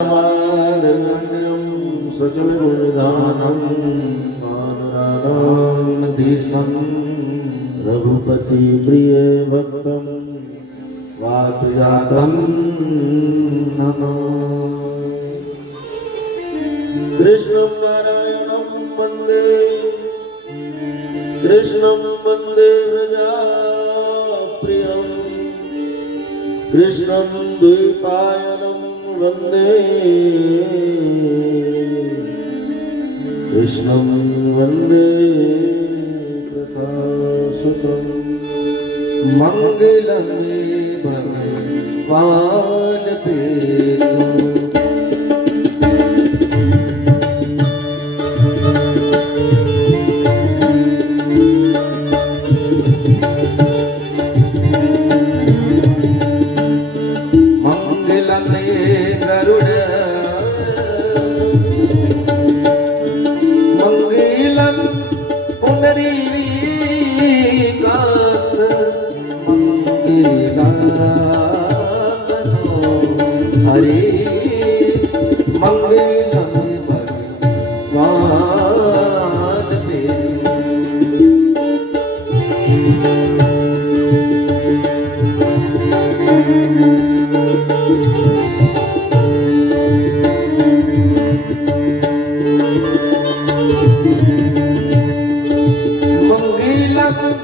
मार्गण्यं सकलगुणधानं मानरानामधीशं रघुपति प्रिय भक्तं वातजातं नमो कृष्णं नारायणं वन्दे कृष्णं वन्दे व्रजप्रियं कृष्णं द्वैपायनं वन्दे कृष्णं वन्दे कृपासुतं मंगलं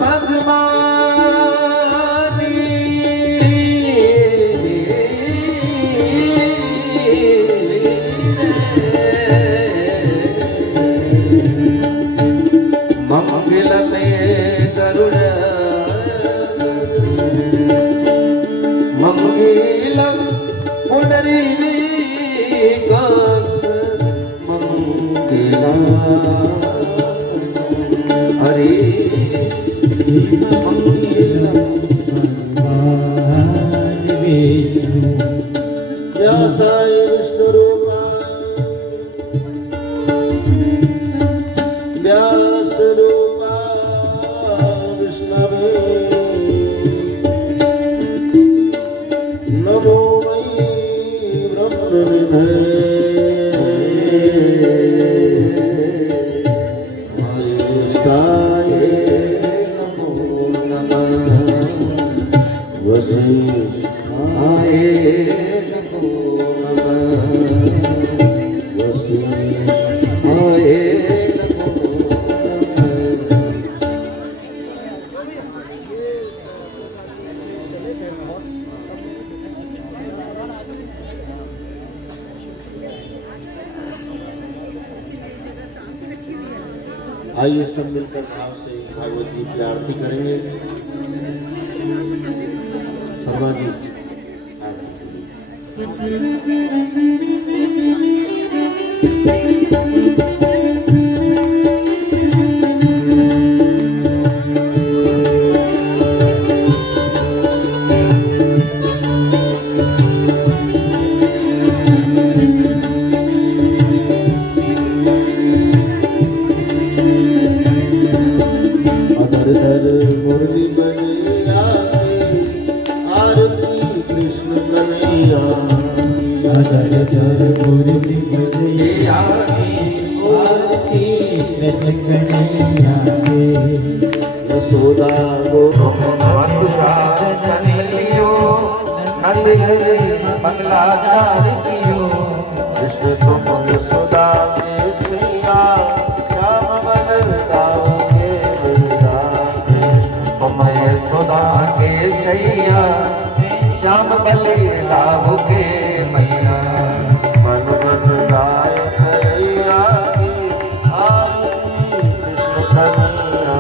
भगवान् विष्णु व्यासाय व्यासरूपाय विष्णवे नमो मयि ब्रह्मनिधये वसिष्ठाय नमो नमः वसिष्ठाय आइए सब मिलकर भाव से भागवत जी की आरती करेंगे। शर्मा जी मुरली बजैया आरती कृष्ण कन्हैया मुरली बजैया आरती कृष्ण कन्हैया यशोदा गोमथुरा कन्हैया नंद घर मंगला चारियो कृष्ण तुम यशोदा में छैया श्याम बदल गाओगे यशोदा के छैया श्याम बले लाभ के मैया मन मन गाय छैया की आरती कृष्ण कन्हैया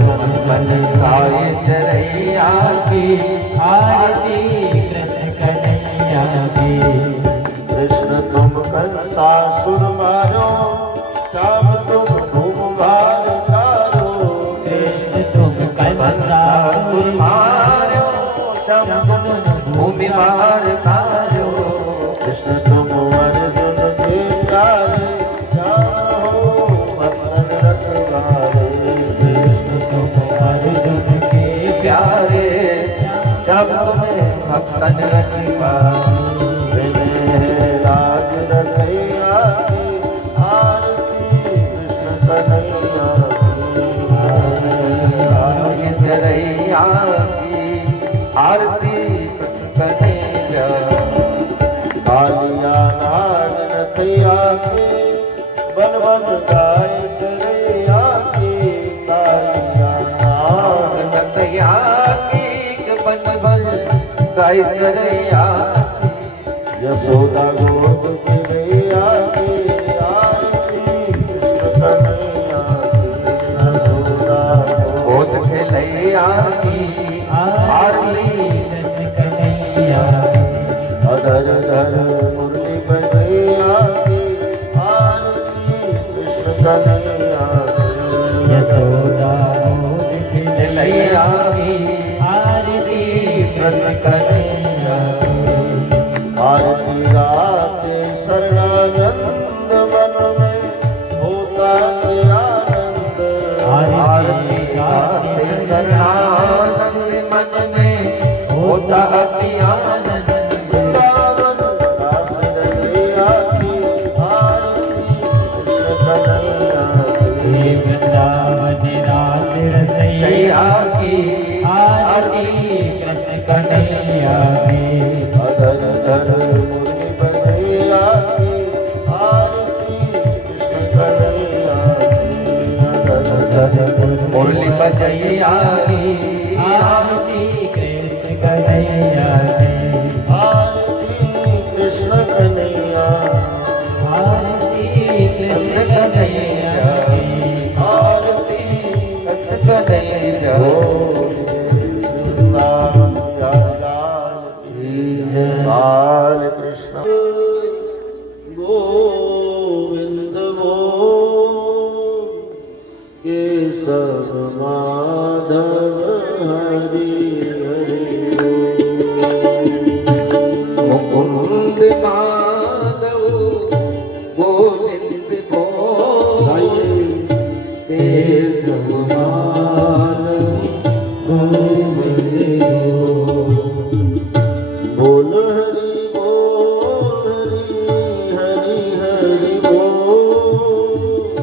मन मन गाय छैया की आरती कृष्ण कन्हैया की कृष्ण तुम कंसासुर मारो श्याम तुम भूम भार कंसासुर मारो श्याम तुम भूमि भार तारो कृष्ण तुम अर्जुन के प्यारे श्याम हो भक्तन रखवारे कृष्ण तुम अर्जुन के प्यारे श्याम तुम्हें भक्तन रखवारे कालिया नागन थैया के बन बन गाय चरैया के कालिया नागन थैया के बन बन गाय चरैया यशोदा गोद के मैया के आरती कृष्ण कन्हैया की यशोदा गोद के लैया की आरती कृष्ण कन्हैया अधर धर मुरली बजैया की आरती कृष्ण कन्हैया की यशोदा गोद के लैया की आरती कृष्ण कन्हैया आरती गाते शरणानंद मन में होता है आनंद आरती गाते शरणानंद मन में होता है आनंद वृंदावन दास रचैया की आरती कृष्ण कन्हैया की वृंदावन रास रसैया की आरती कृष्ण कन्हैया की अधर धर मुरली बजैया की आरती कृष्ण कन्हैया की अधर धर मुरली बजैया की आरती कृष्ण कन्हैया की आरती कृष्ण कन्हैया आरती कृष्ण कन्हैया की आरती कृष्ण कन्हैया बाल कृष्ण गोविंद मोह केशव माधव हरि हरि मुकुंद माधव गोविंद केशव माधव गोविंद बोल हरि हरि हरि बोल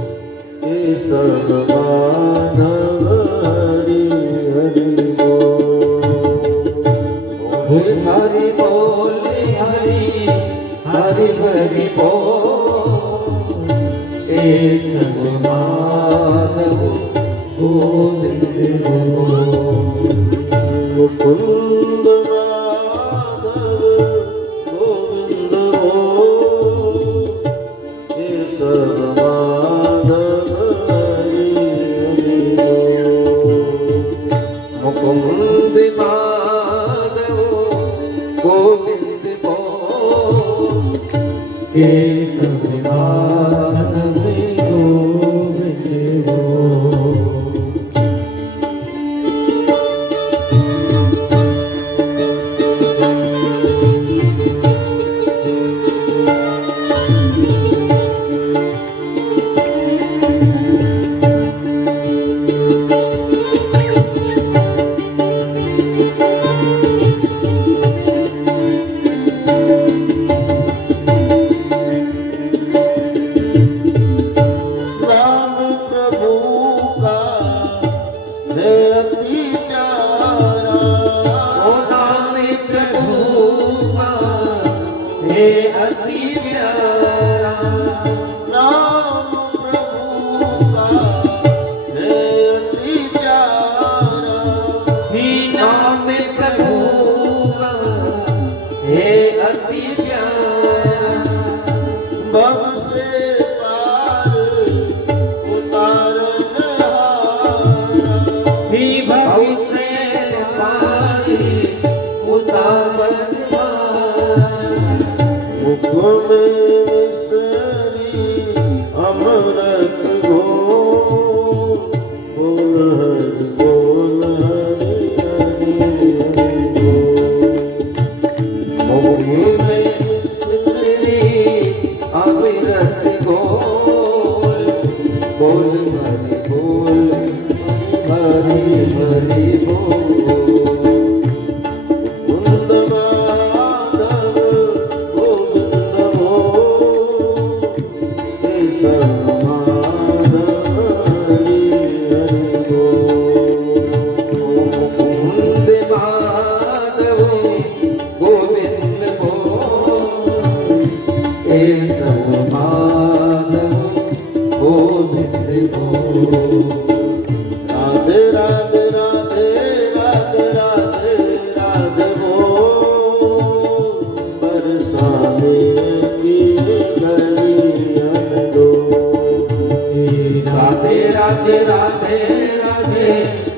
केशव माधव हरि हरि बोल हरि बोल हरि हरि हरि बोल केशव माधव गोविंद मुकुंद माधव गोविंद केशव माधव हरि हरि मुकुंद माधव गोविंद केशव माधव गोविंद नाम प्रभु का है अति प्यारा नाम प्रभु का हे अति प्यारा नाम प्रभु का है अति प्यारा हे नाम प्रभु का हे अति प्यारा भव से पार उतारनहारा हे भव से पार उतारन मुख में विसरी अमृत घोल बोल हरि हरि हरि बोल मुखी में विसरी अमृत घोल बोल हरि बोल हरि हरि बोल कुंद माधव गोविंद मोह केशव माधव हरि हरि बोल मुकुंद माधव गोविंद केशव माधव गोविंद गो। राधे राधे राधे राधे राधे राधे बोल बरसाने की गलियां दो। राधे राधे राधे राधे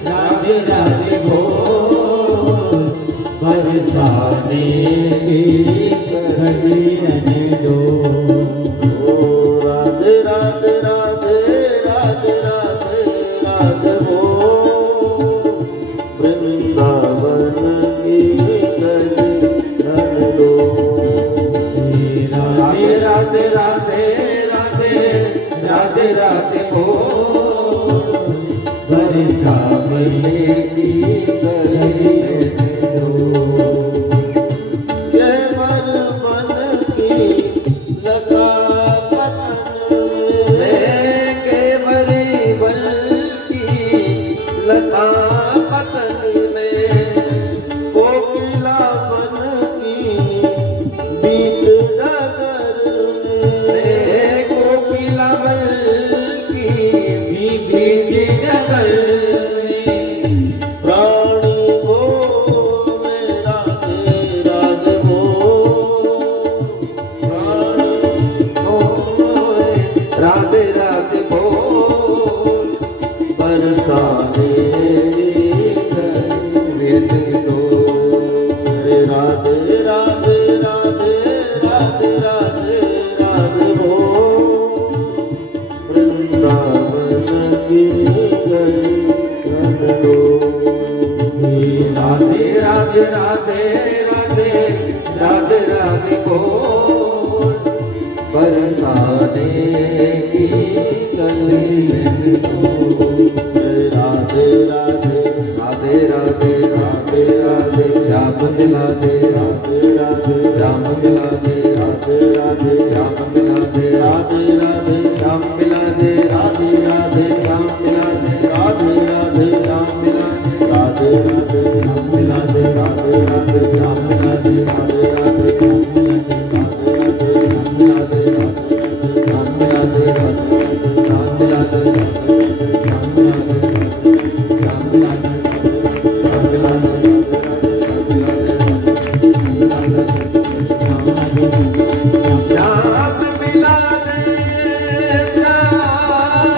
राधे राधे बोल बरसाने की गलियां दो। राधे राधे राधे राधे राधे राधे बोल वृंदावन की गलियां दो। राधे राधे राधे राधे राधे राधे बोल बरसाने की गलियां दो। ये मर मन की लगा पतन में केवरी बल की लता पतन में कोकिला बन की बीच नगर में कोकिला बल की बीच नगर में प्राणी बोले राधे राधे बोल प्राणी बोले राधे राधे बोल बरसाने गलियां दो। राधे राधे राधे राधे राधे राधे बोल वृंदावन की गलियां दो। राधे राधे राधे राधे राधे राधे बोल बरसाने की गलियां दो। राधे राधे राधे राधे राधे राधे श्याम मिला दे राधे राधे श्याम मिला दे राधे राधे श्याम मिला दे राधे राधे श्याम मिला दे राधे राधे श्याम मिला दे राधे राधे श्याम मिला दे राधे राधे श्याम मिला दे राधे राधे श्याम मिला दे राधे राधे श्याम मिला दे श्याम मिला दे श्याम मिला दे श्याम मिला दे श्याम मिला दे श्याम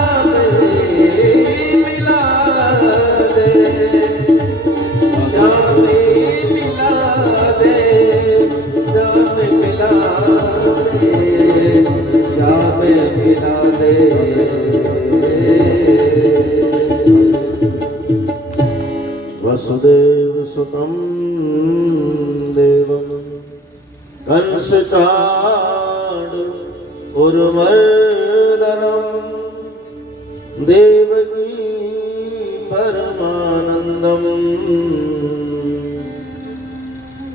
मिला दे श्याम मिला दे श्याम मिला दे श्याम मिला दे श्याम मिला दे श्याम मिला दे। वसुदेव सुतं देवं कंसचाणूरमर्दनं देवकी परमानन्दं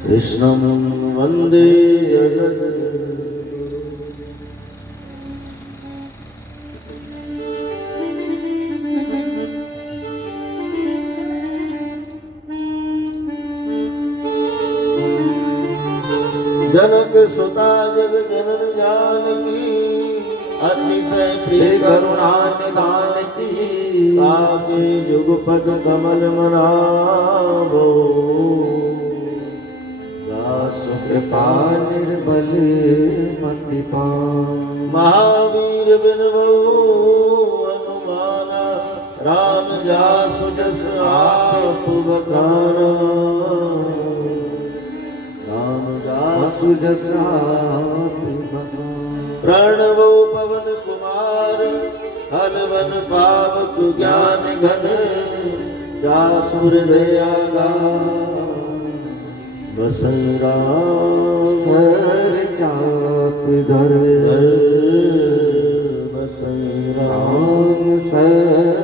कृष्णं वन्दे जगद्गुरुम्। जनक सुता जग जनन जानकी अतिशय प्रिय करुणा निदान की ताके जुगपद कमल मनावो। दास कृपा निर्बल मति पान महावीर बिनवो अनुमाना राम जासु जस आप बखाना। राम जासु सुजसा प्रणवो पवन कुमार हलवन पावक ज्ञान घन जासुर दयागा बसरा सर चाप धर बसरा राम सर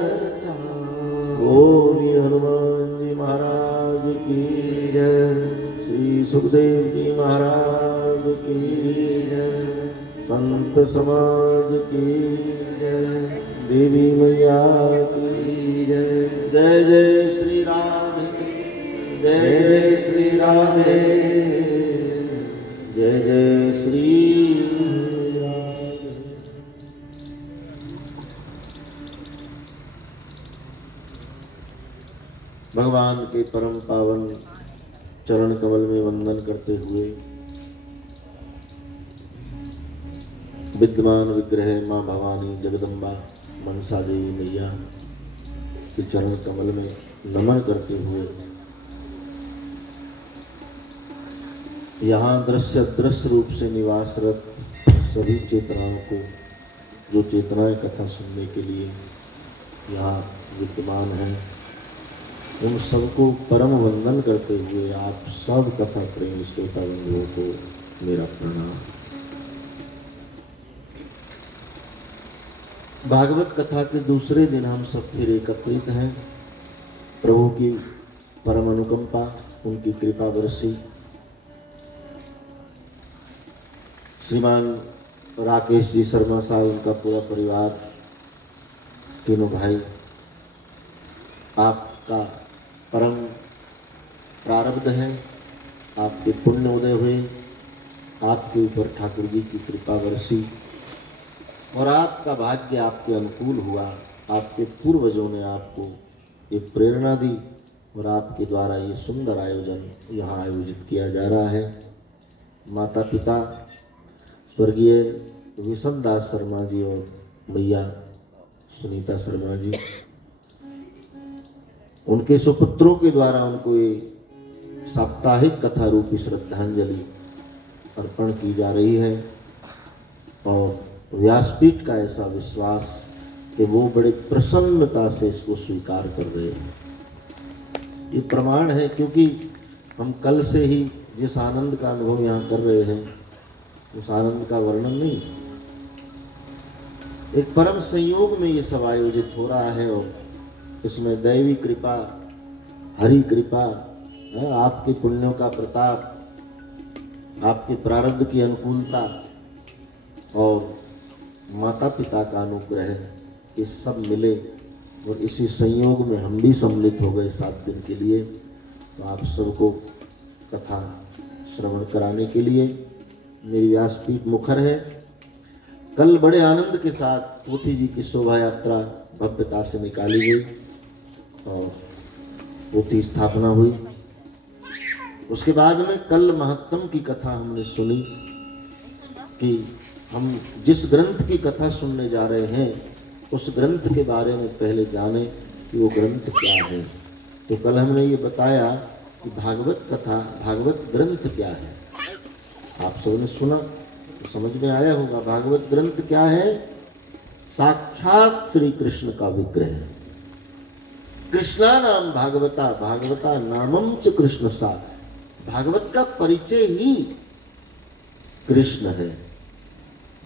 चाप। गोरी हनुमान जी महाराज की जय श्री सुखदेव जी महाराज की संत समाज की देवी मैया की जय जय श्री राधे जय जय श्री राधे जय जय श्री भगवान के परम पावन चरण कमल में वंदन करते हुए विद्यमान विग्रह माँ भवानी जगदम्बा मनसा देवी मैया के चरण कमल में नमन करते हुए यहाँ दृश्य अदृश्य रूप से निवासरत सभी चेतनाओं को, जो चेतनाएं कथा सुनने के लिए यहाँ विद्यमान हैं, उन सबको परम वंदन करते हुए आप सब कथा प्रेमी श्रोता बंधुओं को मेरा प्रणाम। भागवत कथा के दूसरे दिन हम सब फिर एकत्रित हैं। प्रभु की परम अनुकंपा, उनकी कृपा बरसी। श्रीमान राकेश जी शर्मा साहब, उनका पूरा परिवार, तीनों भाई, आपका परम प्रारब्ध है, आपके पुण्य उदय हुए, आपके ऊपर ठाकुर जी की कृपा बरसी और आपका भाग्य आपके अनुकूल हुआ। आपके पूर्वजों ने आपको एक प्रेरणा दी और आपके द्वारा ये सुंदर आयोजन यहाँ आयोजित किया जा रहा है। माता पिता स्वर्गीय विषम दास शर्मा जी और मैया सुनीता शर्मा जी, उनके सुपुत्रों के द्वारा उनको ये साप्ताहिक कथा रूपी श्रद्धांजलि अर्पण की जा रही है और व्यासपीठ का ऐसा विश्वास कि वो बड़े प्रसन्नता से इसको स्वीकार कर रहे हैं। ये प्रमाण है, क्योंकि हम कल से ही जिस आनंद का अनुभव यहाँ कर रहे हैं उस आनंद का वर्णन नहीं। एक परम संयोग में ये सब आयोजित हो रहा है और इसमें दैवी कृपा, हरि कृपा, आपके पुण्यों का प्रताप, आपके प्रारब्ध की अनुकूलता और माता पिता का अनुग्रह, ये सब मिले और इसी संयोग में हम भी सम्मिलित हो गए 7 दिन के लिए। तो आप सबको कथा श्रवण कराने के लिए मेरी व्यासपीठ मुखर है। कल बड़े आनंद के साथ पोथी जी की शोभा यात्रा भव्यता से निकाली गई और पोथी स्थापना हुई। उसके बाद में कल महत्तम की कथा हमने सुनी कि हम जिस ग्रंथ की कथा सुनने जा रहे हैं उस ग्रंथ के बारे में पहले जाने कि वो ग्रंथ क्या है। तो कल हमने ये बताया कि भागवत कथा, भागवत ग्रंथ क्या है। आप सबने सुना तो समझ में आया होगा। भागवत ग्रंथ क्या है? साक्षात श्री कृष्ण का विग्रह है। कृष्णा नाम भागवता, भागवता नामम च कृष्ण सा। भागवत का परिचय ही कृष्ण है,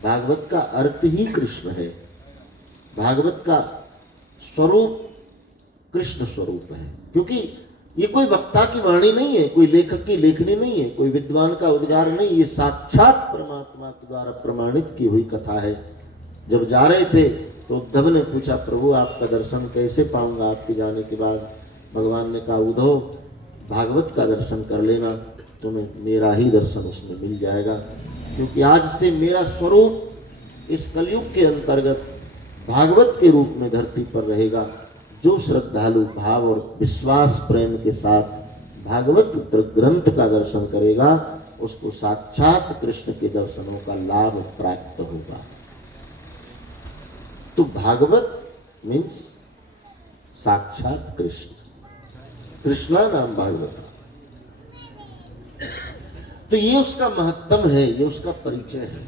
भागवत का अर्थ ही कृष्ण है, भागवत का स्वरूप कृष्ण स्वरूप है। क्योंकि ये कोई वक्ता की वाणी नहीं है, कोई लेखक की लेखनी नहीं है, कोई विद्वान का उद्गार नहीं, ये साक्षात परमात्मा के द्वारा प्रमाणित की हुई कथा है। जब जा रहे थे तो उद्धव ने पूछा, प्रभु आपका दर्शन कैसे पाऊंगा आपके जाने के बाद? भगवान ने कहा, उद्धव भागवत का दर्शन कर लेना, तुम्हें मेरा ही दर्शन उसमें मिल जाएगा। क्योंकि आज से मेरा स्वरूप इस कलयुग के अंतर्गत भागवत के रूप में धरती पर रहेगा। जो श्रद्धालु भाव और विश्वास प्रेम के साथ भागवत ग्रंथ का दर्शन करेगा उसको साक्षात कृष्ण के दर्शनों का लाभ प्राप्त होगा। तो भागवत मीन्स साक्षात कृष्ण, कृष्णा नाम भागवत। तो ये उसका महत्तम है, ये उसका परिचय है।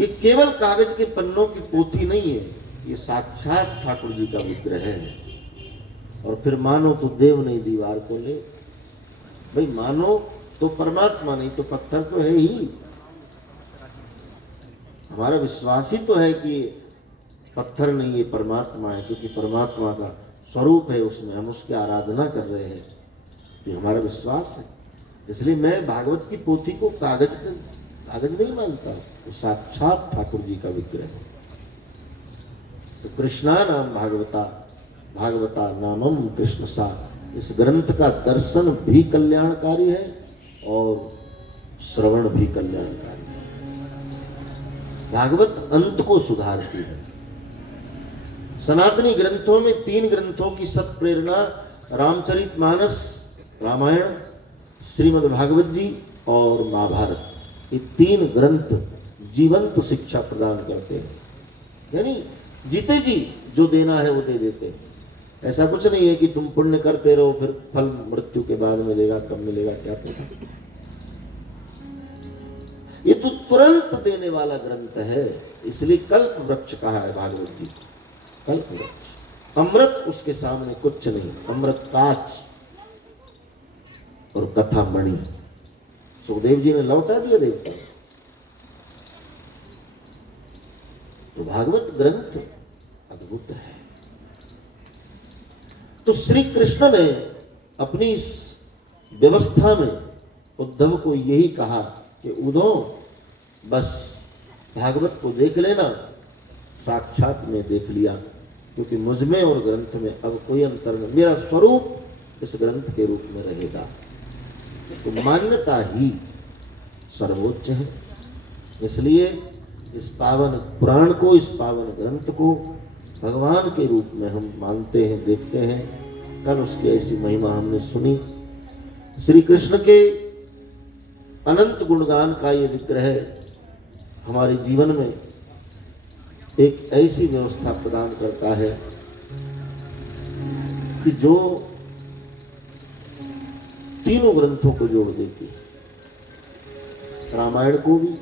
ये केवल कागज के पन्नों की पोथी नहीं है, ये साक्षात ठाकुर जी का विग्रह है। और फिर मानो तो देव नहीं दीवार को ले। भाई मानो तो परमात्मा, नहीं तो पत्थर तो है ही। हमारा विश्वास ही तो है कि पत्थर नहीं, ये परमात्मा है, क्योंकि परमात्मा का स्वरूप है उसमें, हम उसकी आराधना कर रहे हैं। तो हमारा विश्वास है। इसलिए मैं भागवत की पोथी को कागज नहीं मानता, तो साक्षात ठाकुर जी का विग्रह है। तो कृष्णा नाम भागवता, भागवता नामम कृष्ण सा। इस ग्रंथ का दर्शन भी कल्याणकारी है और श्रवण भी कल्याणकारी है। भागवत अंत को सुधारती है। सनातनी ग्रंथों में 3 ग्रंथों की सत प्रेरणा रामचरितमानस, रामायण, श्रीमद् भागवत जी और महाभारत, ये 3 ग्रंथ जीवंत शिक्षा प्रदान करते हैं। यानी जीते जी जो देना है वो दे देते हैं। ऐसा कुछ नहीं है कि तुम पुण्य करते रहो फिर फल मृत्यु के बाद मिलेगा, कब मिलेगा क्या पता। ये तो तुरंत देने वाला ग्रंथ है, इसलिए कल्प वृक्ष कहा है भागवत जी, कल्प वृक्ष। अमृत उसके सामने कुछ नहीं, अमृत काच और कथा मणि। सुखदेव जी ने लौटा दिया देवता। तो भागवत ग्रंथ अद्भुत है। तो श्री कृष्ण ने अपनी इस व्यवस्था में उद्धव को यही कहा कि उद्धव बस भागवत को देख लेना, साक्षात में देख लिया, क्योंकि मुझ में और ग्रंथ में अब कोई अंतर नहीं, मेरा स्वरूप इस ग्रंथ के रूप में रहेगा। तो मान्यता ही सर्वोच्च है। इसलिए इस पावन पुराण को, इस पावन ग्रंथ को भगवान के रूप में हम मानते हैं, देखते हैं। कल उसकी ऐसी महिमा हमने सुनी। श्री कृष्ण के अनंत गुणगान का ये विग्रह हमारे जीवन में एक ऐसी व्यवस्था प्रदान करता है कि जो तीनों ग्रंथों को जोड़ देती है, रामायण को भी,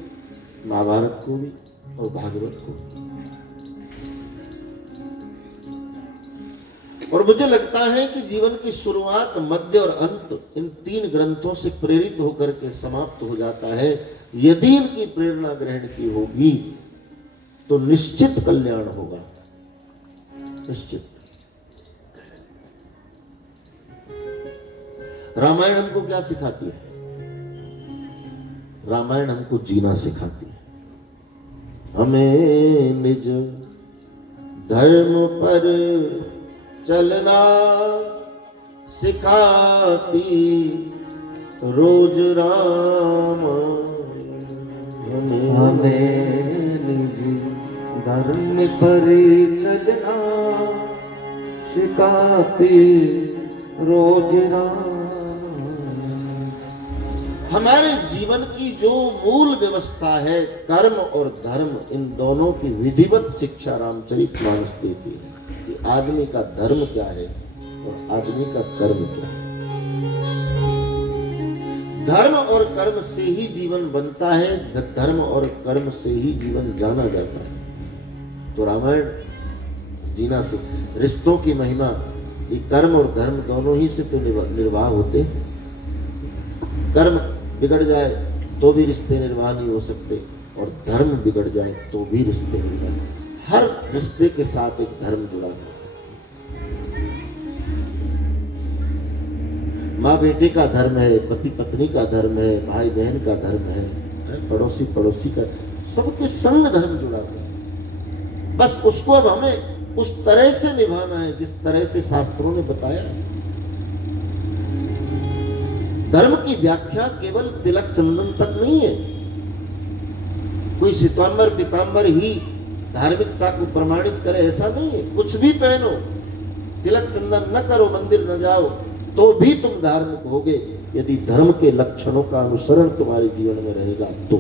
महाभारत को भी और भागवत को भी। और मुझे लगता है कि जीवन की शुरुआत, मध्य और अंत इन 3 ग्रंथों से प्रेरित होकर के समाप्त हो जाता है। यदि इनकी प्रेरणा ग्रहण की होगी तो निश्चित कल्याण होगा, निश्चित। रामायण हमको क्या सिखाती है? रामायण हमको जीना सिखाती है। हमें निज धर्म पर चलना सिखाती रोज राम, हमें निज धर्म पर चलना सिखाती रोज राम। हमारे जीवन की जो मूल व्यवस्था है, कर्म और धर्म, इन दोनों की विधिवत शिक्षा रामचरितमानस देती है कि आदमी का धर्म क्या है और आदमी का कर्म क्या है। धर्म और कर्म से ही जीवन बनता है, धर्म और कर्म से ही जीवन जाना जाता है। तो रामायण जीना से रिश्तों की महिमा, ये कर्म और धर्म दोनों ही से तो निर्वाह होते हैं। कर्म बिगड़ जाए तो भी रिश्ते निर्वाह नहीं हो सकते, और धर्म बिगड़ जाए तो भी रिश्ते निर्वाह। हर रिश्ते के साथ एक धर्म जुड़ा है। माँ बेटे का धर्म है, पति पत्नी का धर्म है, भाई बहन का धर्म है, पड़ोसी पड़ोसी का, सबके संग धर्म जुड़ा है। बस उसको अब हमें उस तरह से निभाना है जिस तरह से शास्त्रों ने बताया है। धर्म की व्याख्या केवल तिलक चंदन तक नहीं है। कोई सितंबर पीतांबर ही धार्मिकता को प्रमाणित करे ऐसा नहीं है। कुछ भी पहनो, तिलक चंदन न करो, मंदिर न जाओ, तो भी तुम धार्मिक होगे यदि धर्म के लक्षणों का अनुसरण तुम्हारे जीवन में रहेगा। तो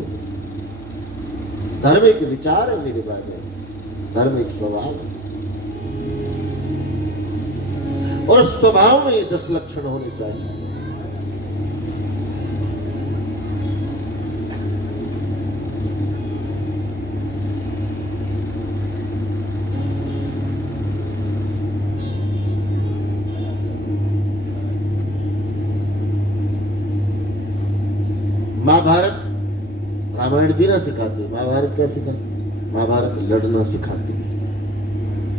धर्म एक विचार है मेरे भाई, धर्म एक स्वभाव है, और स्वभाव में ये 10 लक्षण होने चाहिए। महाभारत रामायण जीना सिखाती है, महाभारत क्या सिखाती है? महाभारत लड़ना सिखाती है।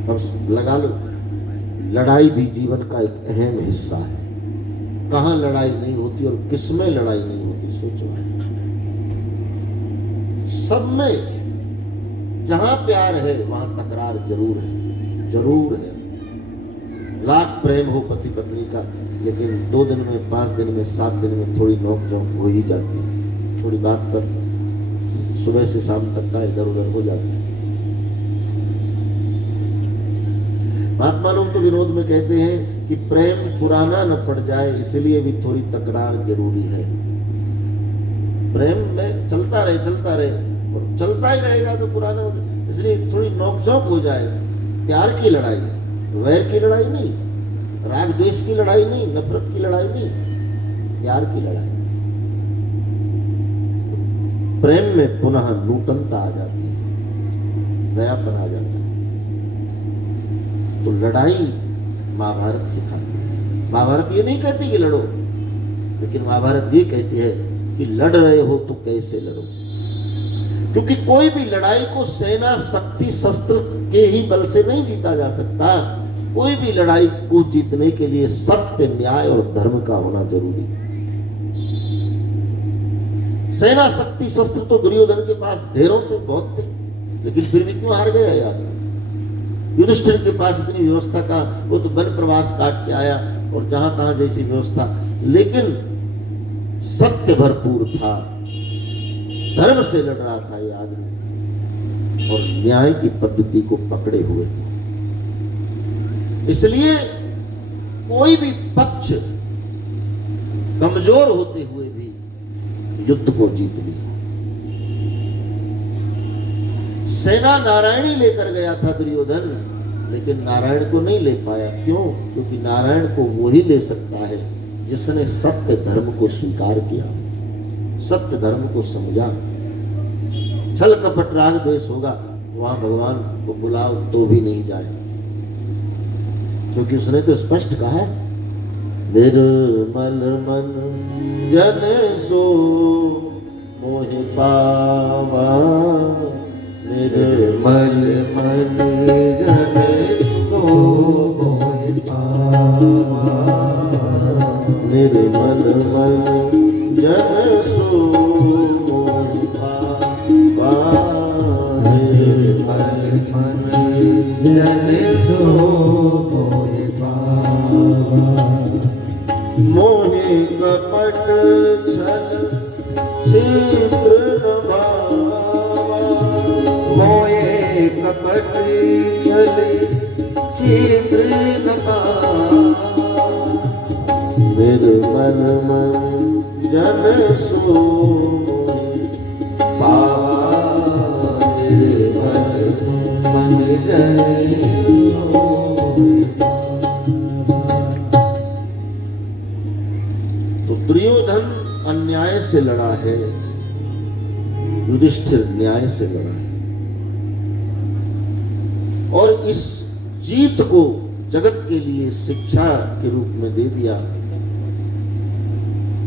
अब लगा लो, लड़ाई भी जीवन का एक अहम हिस्सा है। कहाँ लड़ाई नहीं होती और किसमें लड़ाई नहीं होती, सोचो। सब में जहां प्यार है वहां तकरार जरूर है, जरूर है। लाख प्रेम हो पति पत्नी का, लेकिन 2 दिन में, 5 दिन में, 7 दिन में थोड़ी नोक झोंक हो ही जाती है। थोड़ी बात पर सुबह से शाम तक का इधर उधर हो जाता है। महात्मा लोग तो विनोद में कहते हैं कि प्रेम पुराना न पड़ जाए, इसलिए भी थोड़ी तकरार जरूरी है। प्रेम में चलता रहे और चलता ही रहेगा तो पुराना होगा, इसलिए थोड़ी नोकझोंक हो जाए। प्यार की लड़ाई, वैर की लड़ाई नहीं, राग द्वेष की लड़ाई नहीं, नफरत की लड़ाई नहीं, प्यार की लड़ाई। प्रेम में पुनः नूतनता आ जाती है, नयापन आ जाता है। तो लड़ाई महाभारत सिखाती है। महाभारत ये नहीं कहती कि लड़ो, लेकिन महाभारत ये कहती है कि लड़ रहे हो तो कैसे लड़ो। क्योंकि कोई भी लड़ाई को सेना शक्ति शस्त्र के ही बल से नहीं जीता जा सकता। कोई भी लड़ाई को जीतने के लिए सत्य, न्याय और धर्म का होना जरूरी है। सेना शक्ति शस्त्र तो दुर्योधन के पास ढेरों थे, बहुत थे, लेकिन फिर भी क्यों हार गया यार। युधिष्ठिर के पास इतनी व्यवस्था का, वो तो वन प्रवास काट के आया और जहां तहां जैसी व्यवस्था, लेकिन सत्य भरपूर था, धर्म से लड़ रहा था ये आदमी और न्याय की पद्धति को पकड़े हुए थे। इसलिए कोई भी पक्ष कमजोर होते हुए भी युद्ध को जीत लिया। सेना नारायणी लेकर गया था दुर्योधन, लेकिन नारायण को नहीं ले पाया। क्यों? क्योंकि नारायण को वही ले सकता है जिसने सत्य धर्म को स्वीकार किया, सत्य धर्म को समझा। छल कपट राग द्वेष होगा, वहां भगवान को बुलाओ तो भी नहीं जाए, क्योंकि उसने तो स्पष्ट कहा है, निर्मल मन जन सो मोह पावा, निर्मल मन जन सो मोह पावा, निर्मल मन जन सो मोह पावा, निर्मल मन जन सो मोह पावा, मोहे कपट छल छिद्र न भावा, मोहे कपट छल छिद्र न पावा, निर्मल मन जन सो मोहि पावा, निर्मल मन जन सो मोहि पावा। तो दुर्योधन अन्याय से लड़ा है, युधिष्ठिर न्याय से लड़ा है, और इस जीत को जगत के लिए शिक्षा के रूप में दे दिया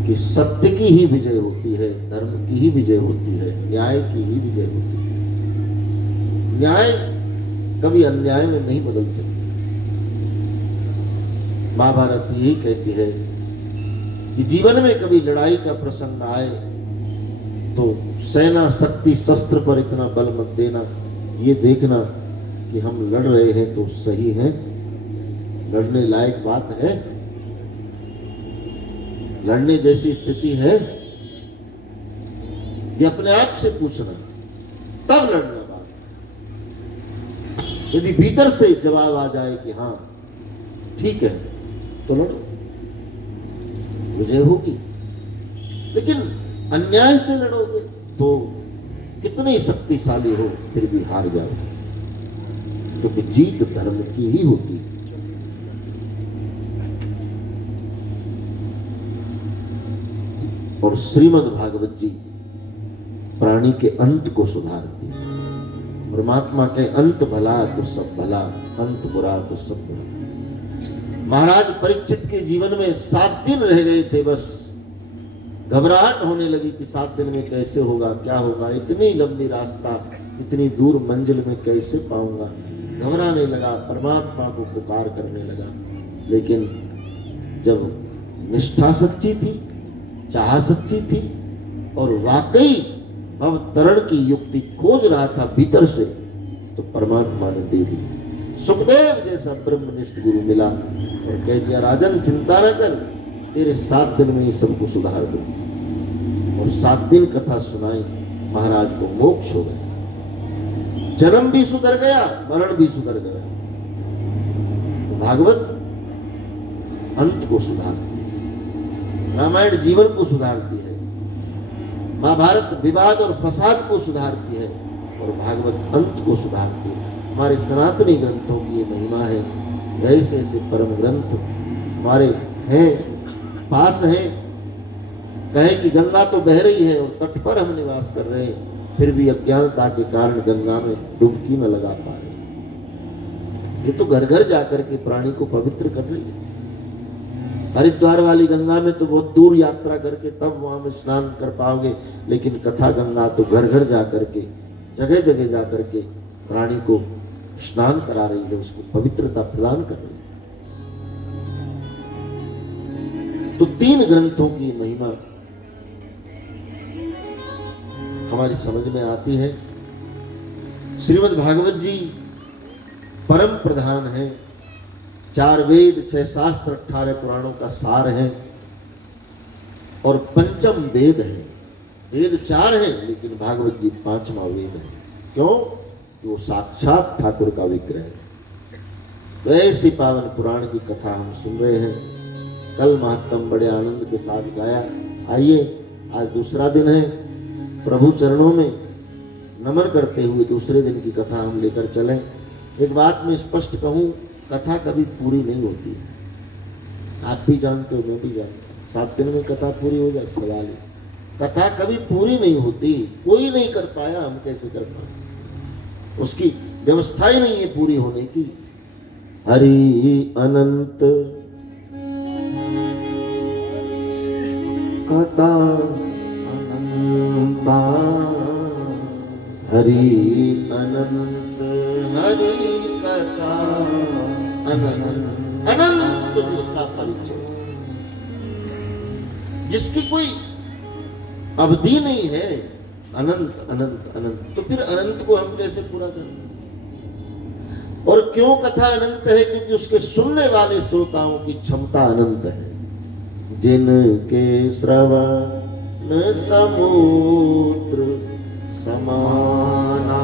कि सत्य की ही विजय होती है, धर्म की ही विजय होती है, न्याय की ही विजय होती है। न्याय कभी अन्याय में नहीं बदल सकती। महाभारत यही कहती है कि जीवन में कभी लड़ाई का प्रसंग आए तो सेना शक्ति शस्त्र पर इतना बल मत देना, ये देखना कि हम लड़ रहे हैं तो सही है, लड़ने लायक बात है, लड़ने जैसी स्थिति है, ये अपने आप से पूछना, तब लड़ना बात। यदि भीतर से जवाब आ जाए कि हाँ ठीक है तो लड़ो, विजय होगी। लेकिन अन्याय से लड़ोगे तो कितने ही शक्तिशाली हो फिर भी हार जाओगे, क्योंकि जीत धर्म की ही होती है। और श्रीमद् भागवत जी प्राणी के अंत को सुधारती है। परमात्मा के अंत भला तो सब भला, अंत बुरा तो सब बुरा। महाराज परीक्षित के जीवन में 7 दिन रह गए थे, बस घबराहट होने लगी कि 7 दिन में कैसे होगा, क्या होगा, इतनी लंबी रास्ता, इतनी दूर मंजिल में कैसे पाऊंगा। घबराने लगा, परमात्मा को पुकार करने लगा। लेकिन जब निष्ठा सच्ची थी, चाह सच्ची थी और वाकई भवतरण की युक्ति खोज रहा था भीतर से, तो परमात्मा ने दे दी। सुखदेव जैसा ब्रह्मनिष्ठ गुरु मिला और कह दिया, राजन चिंता न कर, तेरे 7 दिन में ये सबको सुधार दूं। और 7 दिन कथा सुनाई, महाराज को मोक्ष हो गया, जन्म भी सुधर गया, मरण भी सुधर गया। तो भागवत अंत को सुधारती है, रामायण जीवन को सुधारती है, महाभारत विवाद और फसाद को सुधारती है और भागवत अंत को सुधारती है। हमारे सनातनी ग्रंथों की ये महिमा है। ऐसे ऐसे परम ग्रंथ हमारे हैं, पास हैं। कहे कि गंगा तो बह रही है और तट पर हम निवास कर रहे हैं, फिर भी अज्ञानता के कारण गंगा में डुबकी न लगा पा रहे। ये तो घर घर जाकर के प्राणी को पवित्र कर रही है। हरिद्वार वाली गंगा में तो बहुत दूर यात्रा करके तब वहां में स्नान कर पाओगे, लेकिन कथा गंगा तो घर घर जाकर के, जगह जगह जाकर के प्राणी को स्नान करा रही है, उसको पवित्रता प्रदान कर रही है। तो 3 ग्रंथों की महिमा हमारी समझ में आती है। श्रीमद् भागवत जी परम प्रधान है। 4 वेद, 6 शास्त्र, 18 पुराणों का सार है और पंचम वेद है। वेद 4 हैं लेकिन भागवत जी 5वां वेद है। क्यों? कि वो साक्षात ठाकुर का विग्रह है। तो ऐसी पावन पुराण की कथा हम सुन रहे हैं। कल महात्म बड़े आनंद के साथ गाया। आइए, आज दूसरा दिन है। प्रभु चरणों में नमन करते हुए दूसरे दिन की कथा हम लेकर चलें। एक बात मैं स्पष्ट कहूं, कथा कभी पूरी नहीं होती है। आप भी जानते हो, मैं भी जानता हूं। 7 दिन में कथा पूरी हो जाए, सवाल है। कथा कभी पूरी नहीं होती। कोई नहीं कर पाया, हम कैसे कर पाए? उसकी व्यवस्था ही नहीं है पूरी होने की। हरि अनंत कथा अनंता, हरि अनंत, हरि कथा अनंत। अनंत जिसका परिचय, जिसकी कोई अवधि नहीं है, अनंत अनंत अनंत। तो फिर अनंत को हम कैसे पूरा करें? और क्यों कथा अनंत है? क्योंकि उसके सुनने वाले श्रोताओं की क्षमता अनंत है। जिनके श्रवण समुद्र समाना,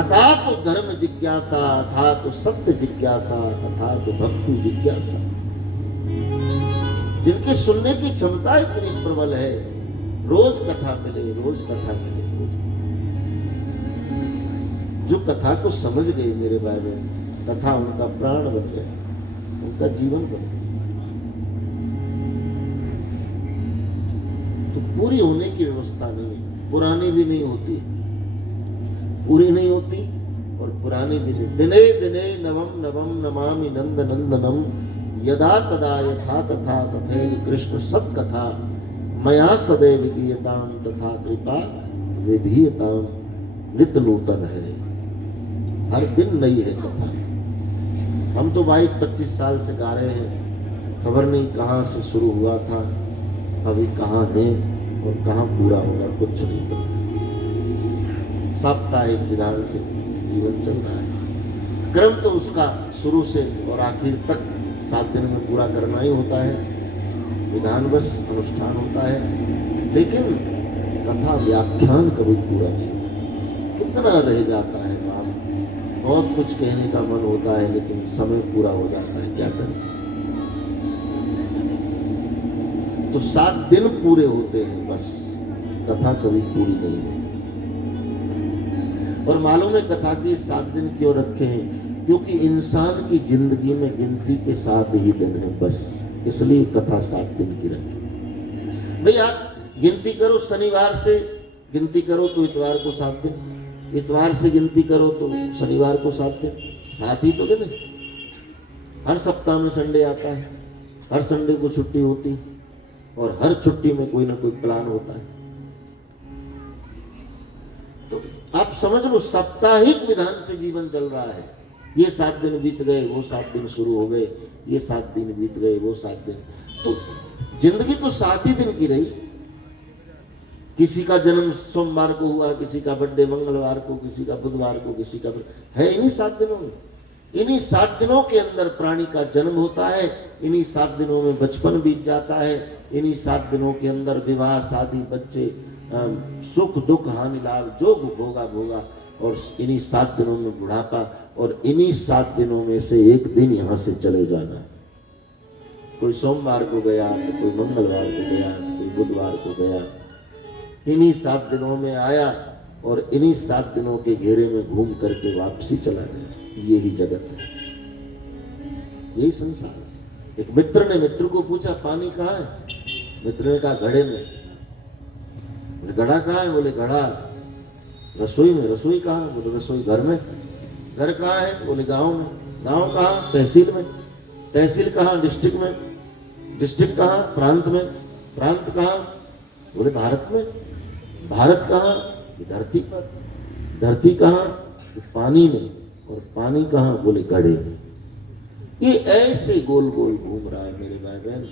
अथा तो धर्म जिज्ञासा, अथा तो सत्य जिज्ञासा, अथा तो भक्ति जिज्ञासा। जिनके सुनने की क्षमता इतनी प्रबल है, रोज कथा मिले, रोज कथा मिले, रोज। जो कथा को समझ गए मेरे भाई बहन, कथा उनका प्राण बन गया, उनका जीवन बन गया। तो पूरी होने की व्यवस्था नहीं है, पुरानी भी नहीं होती, पूरी नहीं होती और पुरानी भी नहीं। दिने दिने नवम नवम नमामि नंद नंदनम, यदा तदा यथा तथा तथैव कृष्ण सत्कथा, मया सदैव गीयताम तथा कृपा विधीयताम। नित्य नूतन है, हर दिन नई है कथा। हम तो 22-25 साल से गा रहे हैं, खबर नहीं कहाँ से शुरू हुआ था, अभी कहाँ है और कहाँ पूरा होगा, कुछ नहीं पता। साप्ताहिक विधान से जीवन चल रहा है। क्रम तो उसका शुरू से और आखिर तक 7 दिन में पूरा करना ही होता है। विधान बस अनुष्ठान होता है, लेकिन कथा व्याख्यान कभी पूरा नहीं। कितना रह जाता है बाप, बहुत कुछ कहने का मन होता है लेकिन समय पूरा हो जाता है, क्या करें। तो 7 दिन पूरे होते हैं, बस कथा कभी पूरी नहीं होती। और मालूम है कथा के 7 दिन क्यों रखे हैं? क्योंकि इंसान की जिंदगी में गिनती के 7 ही दिन है, बस इसलिए कथा 7 दिन की रखी। भाई आप गिनती करो, शनिवार से गिनती करो तो इतवार को 7 दिन, इतवार से गिनती करो तो शनिवार को 7 दिन, 7 ही तो दिन है। हर सप्ताह में संडे आता है, हर संडे को छुट्टी होती है और हर छुट्टी में कोई ना कोई प्लान होता है। तो आप समझ लो साप्ताहिक विधान से जीवन चल रहा है। ये 7 दिन बीत गए, वो 7 दिन शुरू हो गए, ये 7 दिन बीत गए, वो 7 दिन। तो जिंदगी तो 7 ही दिन की रही। किसी का जन्म सोमवार को हुआ, किसी का बर्थडे मंगलवार को, किसी का बुधवार को, किसी का है इन्हीं 7 दिनों में। इन्हीं 7 दिनों के अंदर प्राणी का जन्म होता है, इन्हीं 7 दिनों में बचपन बीत जाता है, इन्हीं 7 दिनों के अंदर विवाह, शादी, बच्चे, सुख दुख, हानि लाभ, जो भोगा भोगा, और इन्हीं 7 दिनों में बुढ़ापा, और इन्हीं 7 दिनों में से एक दिन यहां से चले जाना। कोई सोमवार को गया तो कोई मंगलवार को गया तो कोई बुधवार को गया। इन्हीं 7 दिनों में आया और इन्हीं 7 दिनों के घेरे में घूम करके वापसी चला गया। यही जगत है, यही संसार है। एक मित्र ने मित्र को पूछा पानी कहाँ है? मित्र ने कहा घड़े में। बोले घड़ा कहाँ है? बोले घड़ा रसोई में। रसोई कहाँ? बोले रसोई घर में। घर कहाँ है? बोले गांव में। गांव कहाँ? तहसील में। तहसील कहाँ? डिस्ट्रिक्ट में। डिस्ट्रिक्ट कहाँ? प्रांत में। प्रांत कहाँ? बोले भारत में। भारत कहाँ? धरती पर। धरती कहाँ? पानी में। और पानी कहाँ? बोले घड़े में। ये ऐसे गोल गोल घूम रहा है मेरे भाई बहन।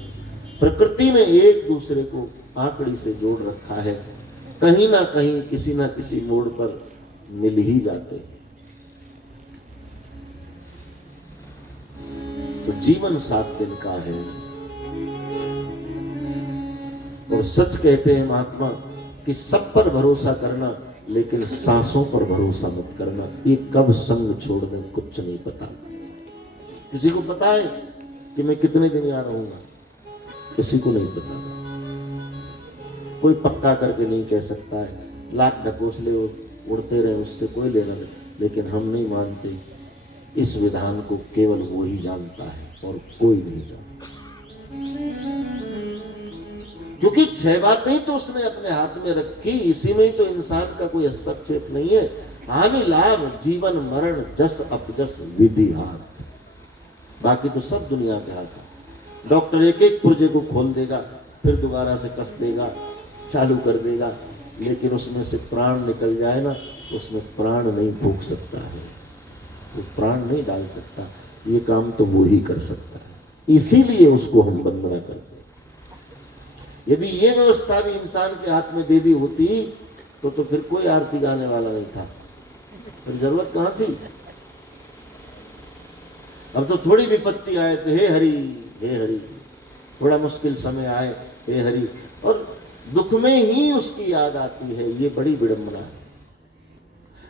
प्रकृति ने एक दूसरे को आंकड़ी से जोड़ रखा है, कहीं ना कहीं किसी ना किसी मोड़ पर मिल ही जाते। तो जीवन 7 दिन का है और सच कहते हैं महात्मा कि सब पर भरोसा करना, लेकिन सांसों पर भरोसा मत करना। ये कब संग छोड़ दें कुछ नहीं पता। किसी को पता है कि मैं कितने दिन यहाँ रहूंगा? किसी को नहीं पता। कोई पक्का करके नहीं कह सकता है। लाख ढकोसले उड़ते रहे, उससे कोई लेना नहीं। लेकिन हम नहीं मानते, इस विधान को केवल वो ही जानता है और कोई नहीं जानता। क्योंकि 6 बातें तो उसने अपने हाथ में रखी, इसी में ही तो इंसान का कोई हस्तक्षेप नहीं है। हानि लाभ जीवन मरण जस अपजस विधि हाथ, बाकी तो सब दुनिया के हाथ है। डॉक्टर एक एक पुर्जे को खोल देगा, फिर दोबारा से कस देगा, चालू कर देगा, लेकिन उसमें से प्राण निकल जाए ना, उसमें प्राण नहीं फूंक सकता है, वो प्राण नहीं डाल सकता। ये काम तो वो ही कर सकता है, इसीलिए उसको हम वंदना करते हैं। यदि ये व्यवस्था भी इंसान के हाथ में दे दी होती तो फिर कोई आरती गाने वाला नहीं था, फिर जरूरत कहां थी। अब तो थोड़ी विपत्ति आए तो हे हरि हे हरि, थोड़ा मुश्किल समय आए हे हरि, और दुख में ही उसकी याद आती है। ये बड़ी विडंबना है।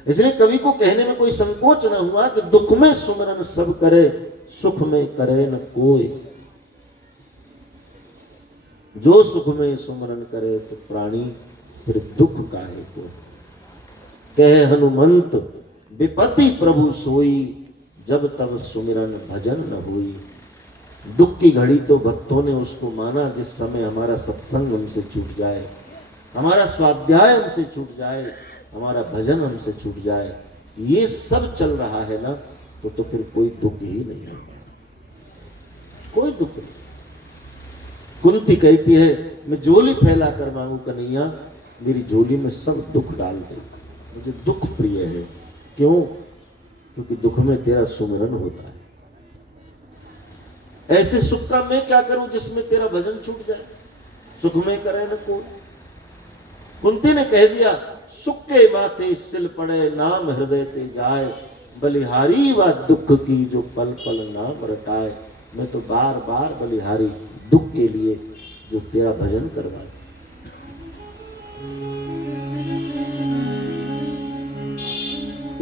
इसलिए कवि को कहने में कोई संकोच न हुआ कि दुख में सुमरन सब करे, सुख में करे न कोई। जो सुख में सुमरन करे तो प्राणी, फिर दुख काहे को। कहे हनुमंत विपत्ति प्रभु सोई, जब तब सुमिरन भजन न हुई। दुख की घड़ी तो भक्तों ने उसको माना जिस समय हमारा सत्संग हमसे छूट जाए, हमारा स्वाध्याय हमसे छूट जाए, हमारा भजन हमसे छूट जाए। ये सब चल रहा है ना, तो फिर कोई दुख ही नहीं है, कोई दुख नहीं। कुंती कहती है मैं झोली फैला कर मांगू कन्हैया, मेरी झोली में सब दुख डाल दे। मुझे दुख प्रिय है। क्यों? क्योंकि दुख में तेरा सुमिरन होता है। ऐसे सुख का मैं क्या करूं जिसमें तेरा भजन छूट जाए। सुख में करे न कोई। कुंती ने कह दिया सुख के माथे सिल पड़े, नाम हृदय ते जाए, बलिहारी व दुख की जो पल पल नाम रटाए। मैं तो बार बार बलिहारी दुख के लिए जो तेरा भजन करवाए।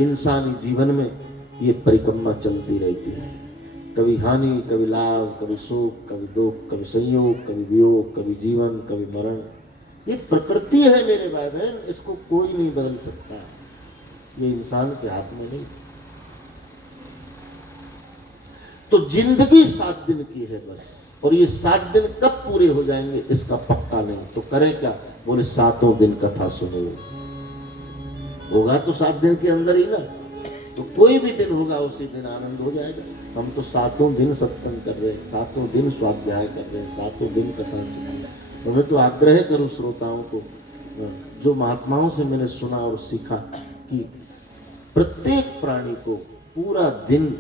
इंसानी जीवन में ये परिक्रमा चलती रहती है, कभी हानि, कभी लाभ, कभी सुख, कभी दुख, कभी संयोग, कभी वियोग, कभी जीवन, कभी मरण। ये प्रकृति है मेरे भाई बहन, इसको कोई नहीं बदल सकता। ये इंसान के हाथ में नहीं। तो जिंदगी 7 दिन की है बस, और ये 7 दिन कब पूरे हो जाएंगे इसका पक्का नहीं। तो करें क्या? बोले 7 दिन कथा सुनो। होगा तो 7 दिन के अंदर ही ना, तो कोई भी दिन होगा उसी दिन आनंद हो जाएगा। हम तो 7 दिन सत्संग कर रहे हैं, 7 दिन स्वाध्याय कर रहे हैं, 7 दिन कथा सुन रहे हैं। और मैं तो आग्रह करूं श्रोताओं को, जो महात्माओं से मैंने सुना और सीखा कि प्रत्येक प्राणी को पूरा दिन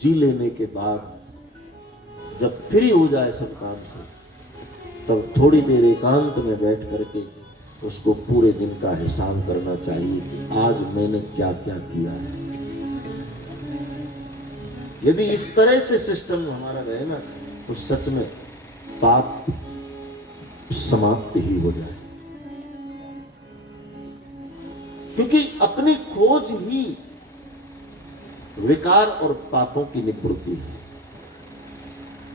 जी लेने के बाद जब फ्री हो जाए सब काम से, तब थोड़ी देर एकांत में बैठ करके उसको पूरे दिन का हिसाब करना चाहिए कि आज मैंने क्या क्या किया है। यदि इस तरह से सिस्टम हमारा रहे ना, तो सच में पाप समाप्त ही हो जाए। क्योंकि अपनी खोज ही विकार और पापों की निवृत्ति है।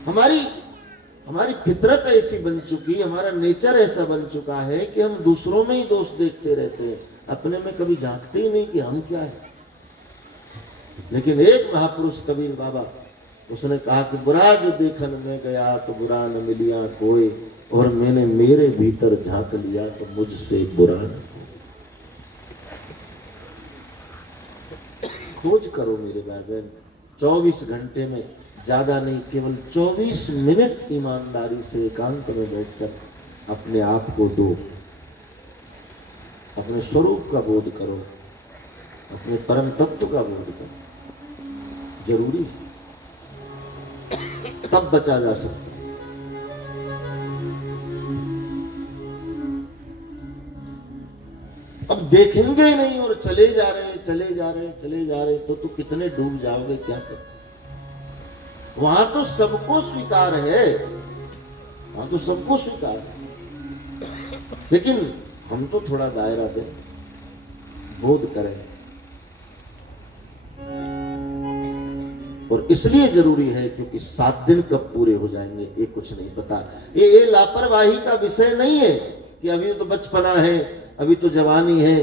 हमारी हमारी फितरत ऐसी बन चुकी, हमारा नेचर ऐसा बन चुका है कि हम दूसरों में ही दोष देखते रहते हैं, अपने में कभी झांकते ही नहीं कि हम क्या है। लेकिन एक महापुरुष कबीर बाबा, उसने कहा कि बुरा जो देखन में गया तो बुरा न मिलिया कोई, और मैंने मेरे भीतर झांक लिया तो मुझसे बुरा न। खोज करो मेरे भाई बहन, 24 घंटे में, ज्यादा नहीं, केवल 24 मिनट ईमानदारी से एकांत में बैठकर अपने आप को दो, अपने स्वरूप का बोध करो, अपने परम तत्व का बोध करो, जरूरी है, तब बचा जा सकता है। अब देखेंगे ही नहीं और चले जा रहे हैं, चले जा रहे हैं, चले जा रहे हैं, तो कितने डूब जाओगे, क्या करोगे। वहां तो सबको स्वीकार है, वहां तो सबको स्वीकार है, लेकिन हम तो थोड़ा दायरा दें, बोध करें। और इसलिए जरूरी है क्योंकि 7 दिन कब पूरे हो जाएंगे ये कुछ नहीं पता। ये लापरवाही का विषय नहीं है कि अभी तो बचपना है, अभी तो जवानी है,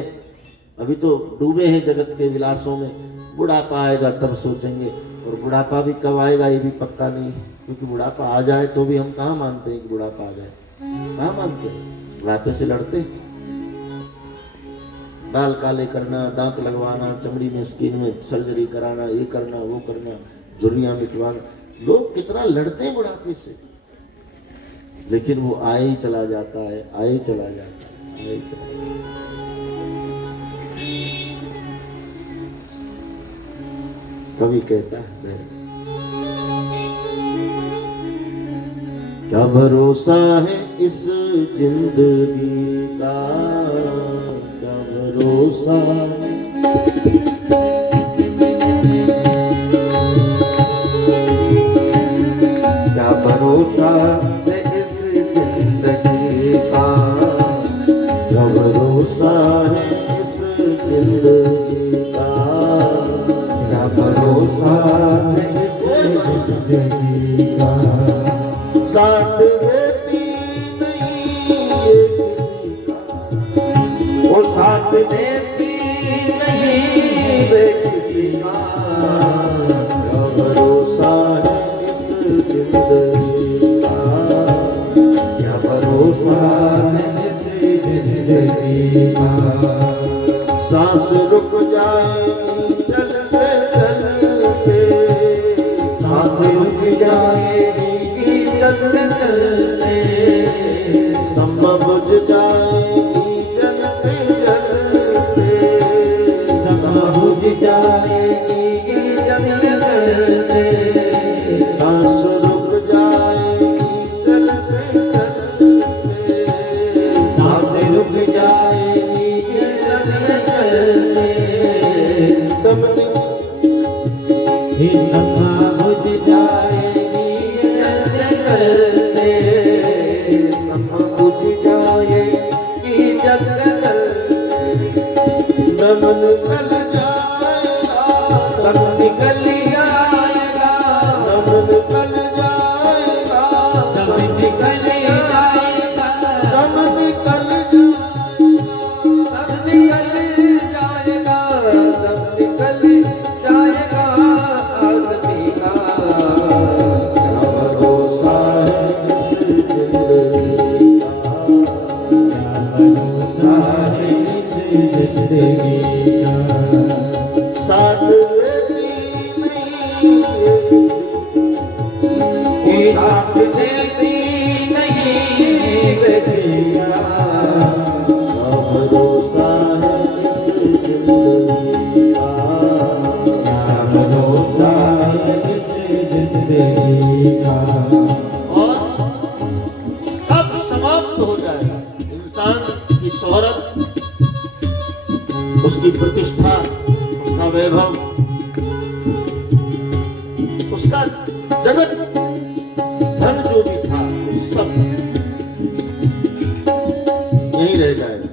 अभी तो डूबे हैं जगत के विलासों में, बुढ़ापा आएगा तब सोचेंगे। और बुढ़ापा भी कब आएगा ये भी पक्का नहीं, क्योंकि बुढ़ापा आ जाए तो भी हम कहाँ मानते हैं कि बुढ़ापा आ जाए, कहाँ मानते हैं, बुढ़ापे से लड़ते हैं। बाल काले करना, दांत लगवाना, चमड़ी में स्किन में सर्जरी कराना, ये करना वो करना, झुर्रियां मिटवाना, लोग कितना लड़ते हैं बुढ़ापे से, लेकिन वो आए ही चला जाता है, आए ही चला जाता है, आए ही चला जाता है। कवि कहता है, क्या भरोसा है इस जिंदगी का, क्या भरोसा क्या भरोसा है इस जिंदगी का, क्या भरोसा है इस जिंदगी का, क्या भरोसा है इस जिंदगी का, साथ देती नहीं ये किसी का, वो साथ देती नहीं वे किसी का, क्या भरोसा है इस जिंदगी का, क्या भरोसा है इस जिंदगी का, सांस रुक जाएगी चलते चलते, सांस रुक जाएगी चलते चलते, सम्मा बुझ जाएगी चलते चलते, सम्मा बुझ जाएगी चलते चलते, सांस रुक जाएगी चलते चलते, सांस रुक जाएगी चलते चलते, दम सम्मा बुझ जाएगी चलते चलते, सम्मा बुझ जाएगी चलते चलते, दम निकल जाएगा, दम निकल आएगा, दम निकल जाएगा, दम निकल आएगा, दम निकल जाएगा, दम निकल जाएगा, दम निकल जाएगा, आदमी का क्या भरोसा है इस जिंदगी का, क्या भरोसा है इस जिंदगी का, साथ देती नहीं वो साथ देती नहीं वे किसी का, क्या भरोसा है इस जिंदगी का, क्या भरोसा है इस जिंदगी का। और सब समाप्त हो जाएगा, इंसान की शोहरत, उसकी प्रतिष्ठा, उसका वैभव, उसका जगत, धन जो भी था सब यहीं रह जाएगा,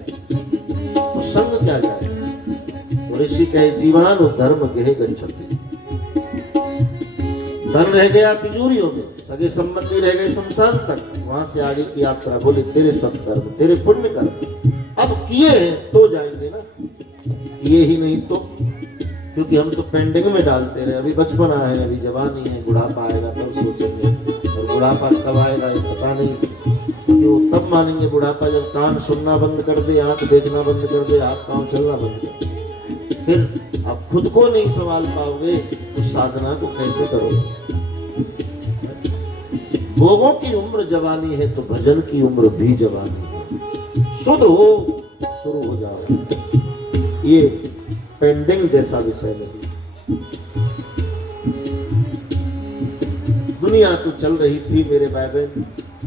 और संग क्या जाएगा। और ऋषि कहे जीवान धर्म गेह गच्छति, धन रह गया तिजोरियों में, सगे संबंधी रह गए शमशान तक, वहां से आगे की यात्रा बोले तेरे सत्कर्म, तेरे पुण्य कर्म अब किए हैं तो जाएंगे ना, किए ही नहीं तो, क्योंकि हम तो पेंडिंग में डालते रहे। अभी बचपना है, अभी जवानी है, बुढ़ापा आएगा तब सोचेंगे, और बुढ़ापा कब आएगा ये पता नहीं, क्योंकि वो तब मानेंगे बुढ़ापा जब कान सुनना बंद कर दे, आंख देखना बंद कर दे, हाथ पांव चलना बंद कर दे। फिर आप खुद को नहीं संभाल पाओगे तो साधना को कैसे करोगे? भोगों की उम्र जवानी है तो भजन की उम्र भी जवानी है। शुद्ध हो, शुरू हो जाओ। ये पेंडिंग जैसा विषय नहीं। दुनिया तो चल रही थी मेरे भाई बहन,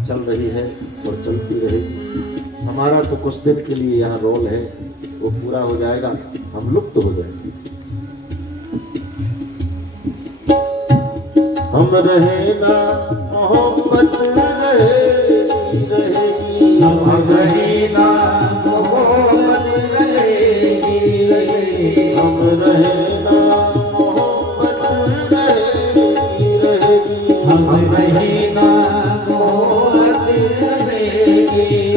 चल रही है और चलती रहेगी। हमारा तो कुछ दिन के लिए यहाँ रोल है, वो पूरा हो जाएगा, हम लुप्त हो जाएंगे। हम रहे ना मोहब्बत रहेगी, हम रहे ना मोहब्बत रहेगी, हम रहे ना मोहब्बत रहेगी, हम रहे ना मोहब्बत रहेगी।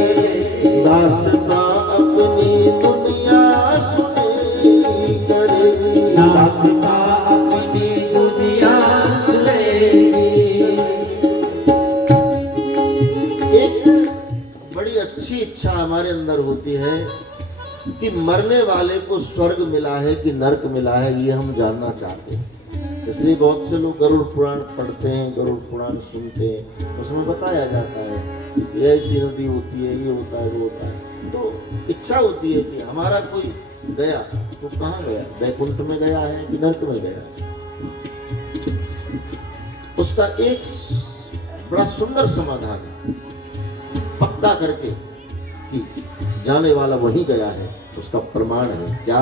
दास्तां अपनी दुनिया सुनी करेगी, दास्तां अपनी दुनिया सुनेगी। एक बड़ी अच्छी इच्छा हमारे अंदर होती है कि मरने वाले को स्वर्ग मिला है कि नरक मिला है, ये हम जानना चाहते हैं। इसलिए बहुत से लोग गरुड़ पुराण पढ़ते हैं, गरुड़ पुराण सुनते हैं, उसमें बताया जाता है ये ऐसी नदी होती है, ये होता है, वो होता है। तो इच्छा होती है कि हमारा कोई गया तो कहाँ गया, वैकुंठ में गया है कि नरक में गया है। उसका एक बड़ा सुंदर समाधान है, पक्का करके कि जाने वाला वही गया है। उसका प्रमाण है क्या,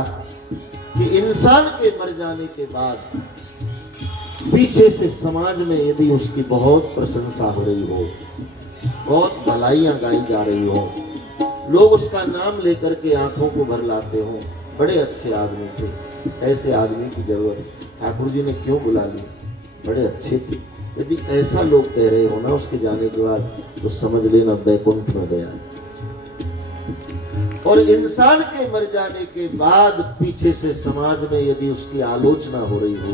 कि इंसान के मर जाने के बाद पीछे से समाज में यदि उसकी बहुत प्रशंसा हो रही हो, बहुत भलाइयां गाई जा रही हो, लोग उसका नाम लेकर के आंखों को भर लाते हो, बड़े अच्छे आदमी थे, ऐसे आदमी की जरूरत ठाकुर जी ने क्यों बुला ली, बड़े अच्छे थे, यदि ऐसा लोग कह रहे हो ना उसके जाने के बाद, तो समझ लेना वैकुंठ में गया। और इंसान के मर जाने के बाद पीछे से समाज में यदि उसकी आलोचना हो रही हो,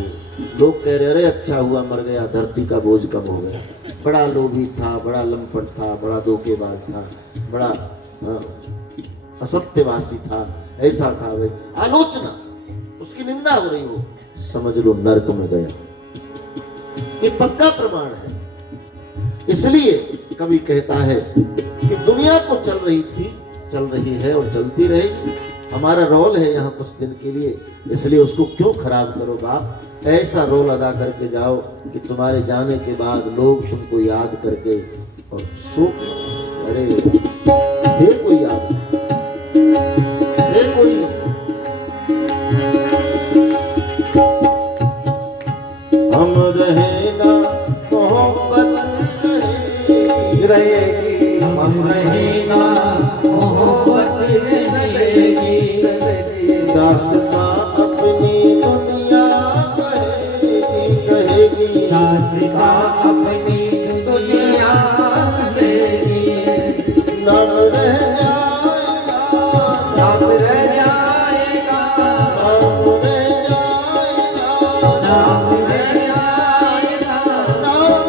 लोग कह रहे अरे अच्छा हुआ मर गया, धरती का बोझ कम हो गया, बड़ा लोभी था, बड़ा लंपट था, बड़ा धोखेबाज था, बड़ा असत्यवासी था, ऐसा था, वे आलोचना, उसकी निंदा हो रही हो, समझ लो नरक में गया। ये पक्का प्रमाण है। इसलिए कवि कहता है कि दुनिया तो चल रही थी, चल रही है और चलती रहेगी। हमारा रोल है यहाँ कुछ दिन के लिए, इसलिए उसको क्यों खराब करो बाप। ऐसा रोल अदा करके जाओ कि तुम्हारे जाने के बाद लोग तुमको याद करके और शोक, अरे दे कोई याद, दे कोई, हम रहे ना मोहब्बत रहेगी, हम रहे ना मोहब्बत रहेगी। दास्तां अपनी दुनिया कहेगी, कहेगी, दास्तां अपनी दुनिया कहेगी। नाम रह जाएगा, नाम रह जाएगा, नाम रह जाएगा, नाम रह जाएगा, नाम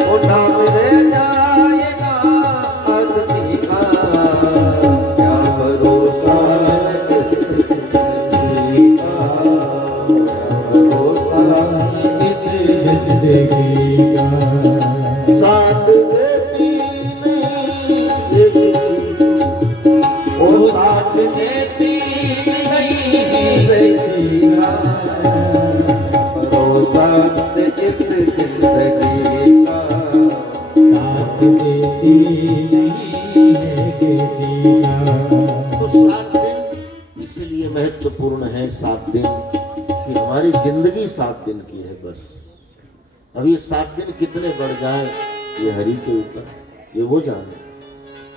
ओ नाम रह जाएगा। आदमी का क्या भरोसा किस जिंदगी का, क्या भरोसा किस जिंदगी का। साथ देती नहीं ये किसी, ओ साथ देती नहीं है किसी का, भरोसा किस जिंदगी का। साथ देती नहीं है किसी का। तो 7 दिन इसलिए महत्वपूर्ण है, 7 दिन कि हमारी जिंदगी 7 दिन की है बस। अब ये 7 दिन कितने बढ़ जाए ये हरि के ऊपर, ये वो जाने,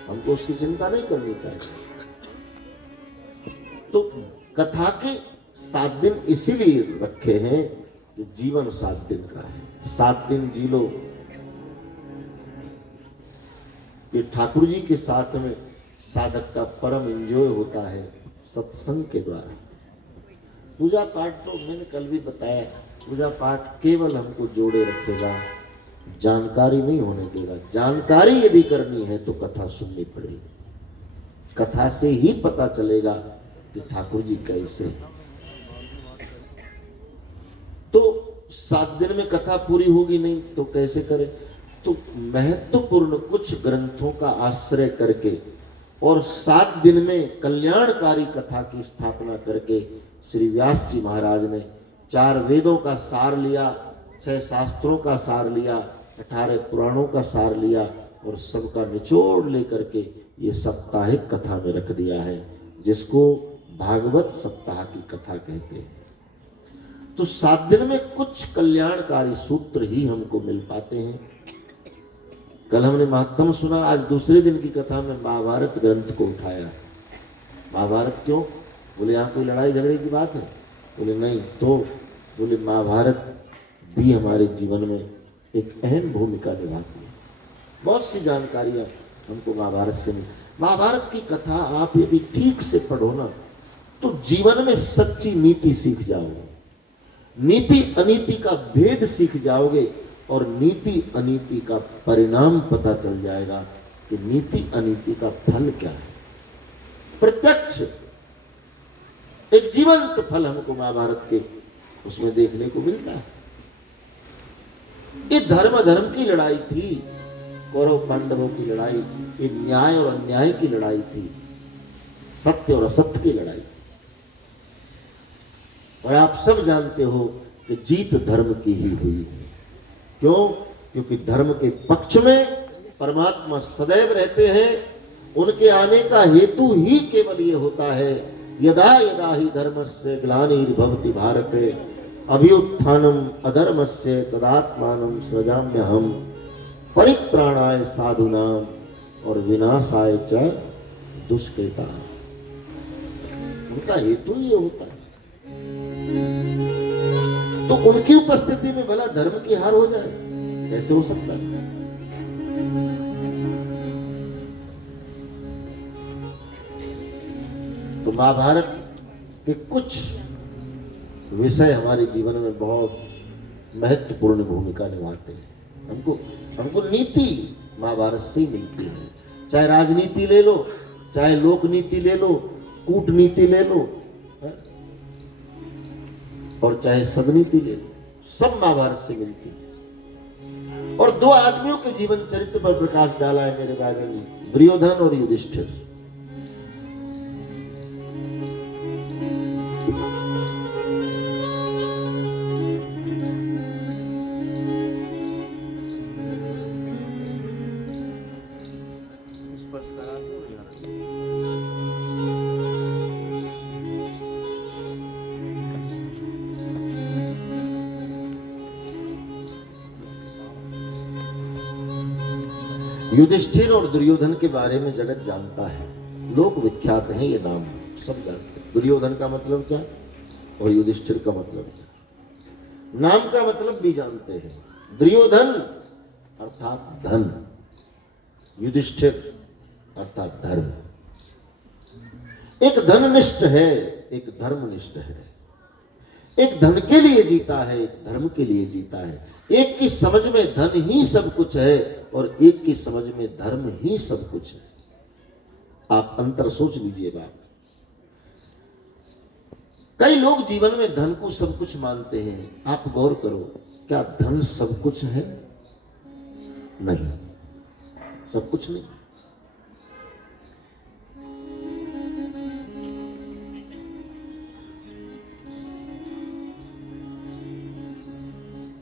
हमको उसकी चिंता नहीं करनी चाहिए। तो कथा के 7 दिन इसीलिए रखे हैं कि जीवन 7 दिन का है, 7 दिन जी लो। ये ठाकुर जी के साथ में साधक का परम एंजॉय होता है सत्संग के द्वारा। पूजा पाठ तो मैंने कल भी बताया, पूजा पाठ केवल हमको जोड़े रखेगा, जानकारी नहीं होने देगा। जानकारी यदि करनी है तो कथा सुननी पड़ेगी, कथा से ही पता चलेगा कि ठाकुर जी कैसे हैं। तो 7 दिन में कथा पूरी होगी नहीं तो कैसे करें? तो महत्वपूर्ण कुछ ग्रंथों का आश्रय करके और 7 दिन में कल्याणकारी कथा की स्थापना करके श्री व्यास जी महाराज ने 4 वेदों का सार लिया, 6 शास्त्रों का सार लिया, 18 पुराणों का सार लिया और सबका निचोड़ लेकर के ये साप्ताहिक कथा में रख दिया है, जिसको भागवत सप्ताह की कथा कहते हैं। तो 7 दिन में कुछ कल्याणकारी सूत्र ही हमको मिल पाते हैं। कल हमने महात्म सुना, आज दूसरे दिन की कथा में महाभारत ग्रंथ को उठाया। महाभारत क्यों? बोले यहाँ कोई लड़ाई झगड़े की बात है? बोले नहीं। तो बोले महाभारत भी हमारे जीवन में एक अहम भूमिका निभाती है। बहुत सी जानकारियां हमको महाभारत से मिली। महाभारत की कथा आप यदि ठीक से पढ़ो ना तो जीवन में सच्ची नीति सीख जाओगे, नीति अनीति का भेद सीख जाओगे और नीति अनीति का परिणाम पता चल जाएगा कि नीति अनीति का फल क्या है। प्रत्यक्ष एक जीवंत फल हमको महाभारत के उसमें देखने को मिलता है। ये धर्म की लड़ाई थी, कौरव पांडवों की लड़ाई, ये न्याय और अन्याय की लड़ाई थी, सत्य और असत्य की लड़ाई। और आप सब जानते हो कि जीत धर्म की ही हुई है। क्यों? क्योंकि धर्म के पक्ष में परमात्मा सदैव रहते हैं। उनके आने का हेतु ही केवल ये होता है, यदा यदा ही धर्मस्य ग्लानिर्भवति भारते अभ्युत्थानम अधर्मस्य तदात्मानं सृजाम्यहम् परित्राणाय साधूनां और विनाशाय च दुष्कृतां। उनका हेतु ये होता है। तो उनकी उपस्थिति में भला धर्म की हार हो जाए, कैसे हो सकता है? तो महाभारत के कुछ विषय हमारे जीवन में बहुत महत्वपूर्ण भूमिका निभाते हैं। हमको नीति महाभारत से ही मिलती है। चाहे राजनीति ले लो, चाहे लोक नीति ले लो, कूटनीति ले लो, और चाहे सदनीति ले लो, सब महाभारत से मिलती है। और 2 आदमियों के जीवन चरित्र पर प्रकाश डाला है मेरे भाई ने, दुर्योधन और युधिष्ठिर। युधिष्ठिर और दुर्योधन के बारे में जगत जानता है, लोक विख्यात है ये नाम, सब जानते हैं। दुर्योधन का मतलब क्या और युधिष्ठिर का मतलब क्या, नाम का मतलब भी जानते हैं। दुर्योधन अर्थात धन, युधिष्ठिर अर्थात धर्म। एक धननिष्ठ है, एक धर्मनिष्ठ है। एक धन के लिए जीता है, एक धर्म के लिए जीता है। एक की समझ में धन ही सब कुछ है और एक की समझ में धर्म ही सब कुछ है। आप अंतर सोच लीजिए बात। कई लोग जीवन में धन को सब कुछ मानते हैं। आप गौर करो, क्या धन सब कुछ है? नहीं, सब कुछ नहीं।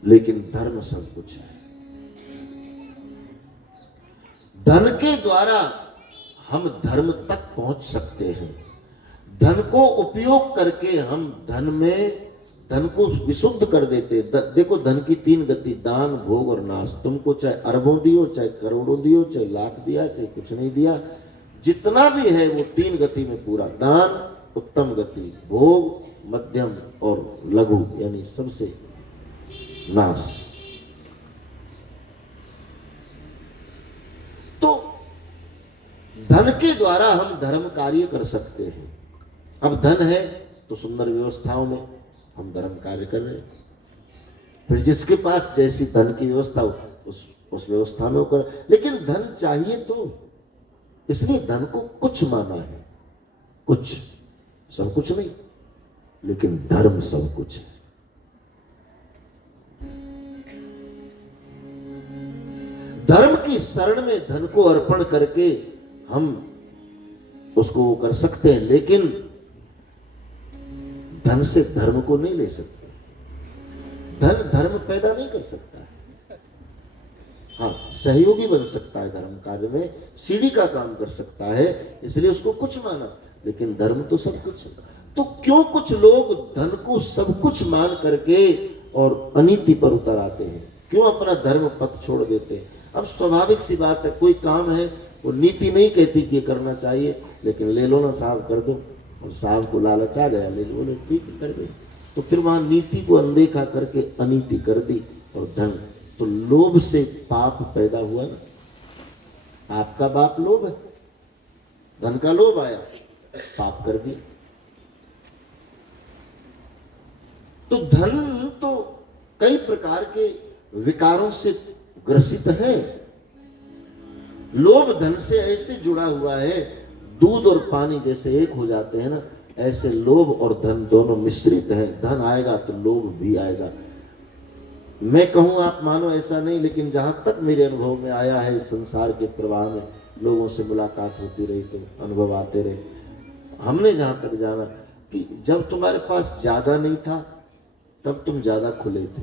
लेकिन धर्म सब कुछ है। धन के द्वारा हम धर्म तक पहुंच सकते हैं। धन को उपयोग करके हम धन को विशुद्ध कर देते। देखो, धन की 3 गति, दान, भोग और नाश। तुमको चाहे अरबों दियो, चाहे करोड़ों दियो, चाहे लाख दिया, चाहे कुछ नहीं दिया, जितना भी है वो 3 गति में पूरा। दान उत्तम गति, भोग मध्यम और लघु यानी सबसे नाश। तो धन के द्वारा हम धर्म कार्य कर सकते हैं। अब धन है तो सुंदर व्यवस्थाओं में हम धर्म कार्य कर रहे हैं। फिर जिसके पास जैसी धन की व्यवस्था हो उस व्यवस्था में कर, लेकिन धन चाहिए तो, इसलिए धन को कुछ माना है, कुछ, सब कुछ नहीं, लेकिन धर्म सब कुछ है। धर्म की शरण में धन को अर्पण करके हम उसको कर सकते हैं, लेकिन धन से धर्म को नहीं ले सकते। धन धर्म पैदा नहीं कर सकता है। हाँ, सहयोगी बन सकता है धर्म कार्य में, सीढ़ी का काम कर सकता है, इसलिए उसको कुछ माना, लेकिन धर्म तो सब कुछ है। तो क्यों कुछ लोग धन को सब कुछ मान करके और अनीति पर उतर आते हैं? क्यों अपना धर्म पथ छोड़ देते हैं? अब स्वाभाविक सी बात है, कोई काम है वो नीति नहीं कहती कि करना चाहिए, लेकिन ले लो ना साहब कर दो, और साहब को लालच आ गया, ले लो, ठीक है कर दो। तो फिर वहां नीति को अनदेखा करके अनीति कर दी। और धन तो लोभ से पाप पैदा हुआ ना। आपका बाप लोभ है, धन का लोभ आया, पाप कर दिया। तो धन तो कई प्रकार के विकारों से ग्रसित है। लोभ धन से ऐसे जुड़ा हुआ है, दूध और पानी जैसे एक हो जाते हैं ना, ऐसे लोभ और धन दोनों मिश्रित है। धन आएगा तो लोभ भी आएगा। मैं कहूं आप मानो ऐसा नहीं, लेकिन जहां तक मेरे अनुभव में आया है, संसार के प्रवाह में लोगों से मुलाकात होती रही तो अनुभव आते रहे, हमने जहां तक जाना कि जब तुम्हारे पास ज्यादा नहीं था तब तुम ज्यादा खुले थे,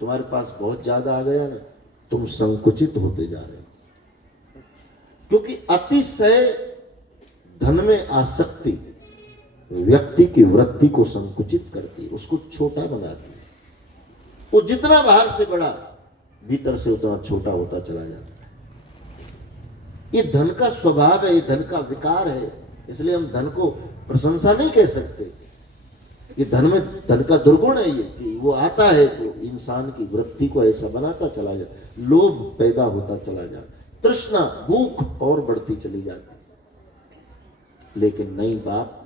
तुम्हारे पास बहुत ज्यादा आ गया ना, तुम संकुचित होते जा रहे हो। क्योंकि अतिशय धन में आसक्ति व्यक्ति की वृत्ति को संकुचित करती है, उसको छोटा बनाती है। वो जितना बाहर से बड़ा, भीतर से उतना छोटा होता चला जाता है। ये धन का स्वभाव है, ये धन का विकार है। इसलिए हम धन को प्रशंसा नहीं कह सकते। ये धन में धन का दुर्गुण है ये कि वो आता है तो इंसान की वृत्ति को ऐसा बनाता चला जाता, लोभ पैदा होता चला जाता, तृष्णा भूख और बढ़ती चली जाती। लेकिन नहीं बाप,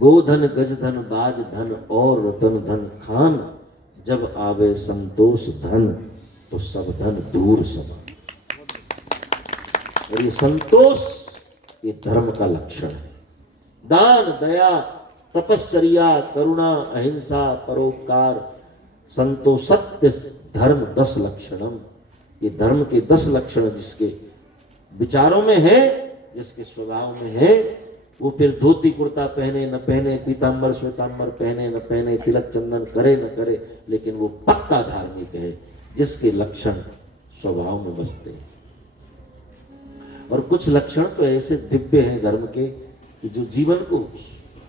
गोधन गजधन बाज धन और रतन धन खान, जब आवे संतोष धन तो सब धन दूर समा। और ये संतोष ये धर्म का लक्षण है। दान दया तपश्चर्या करुणा अहिंसा परोपकार संतोष सत्य धर्म 10 लक्षणम। ये धर्म के 10 लक्षण जिसके विचारों में है, जिसके स्वभाव में है, वो फिर धोती कुर्ता पहने न पहने, पीतांबर श्वेतांबर पहने न पहने, तिलक चंदन करे न करे, लेकिन वो पक्का धार्मिक है जिसके लक्षण स्वभाव में बसते हैं। और कुछ लक्षण तो ऐसे दिव्य हैं धर्म के कि जो जीवन को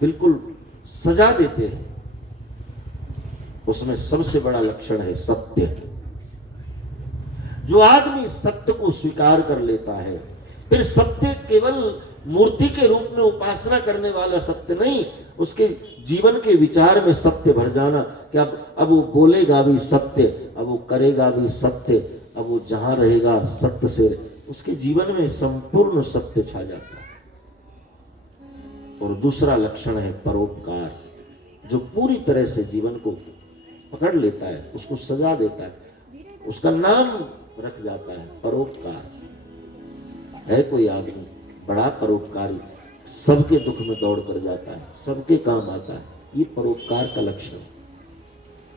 बिल्कुल सजा देते हैं। उसमें सबसे बड़ा लक्षण है सत्य। जो आदमी सत्य को स्वीकार कर लेता है, फिर सत्य केवल मूर्ति के रूप में उपासना करने वाला सत्य नहीं, उसके जीवन के विचार में सत्य भर जाना कि अब वो बोलेगा भी सत्य, अब वो करेगा भी सत्य, अब वो जहां रहेगा सत्य से, उसके जीवन में संपूर्ण सत्य छा जाता है। और दूसरा लक्षण है परोपकार, जो पूरी तरह से जीवन को पकड़ लेता है, उसको सजा देता है, उसका नाम रख जाता है परोपकार। है कोई आदमी बड़ा परोपकारी, सबके दुख में दौड़ कर जाता है, सबके काम आता है, ये परोपकार का लक्षण है।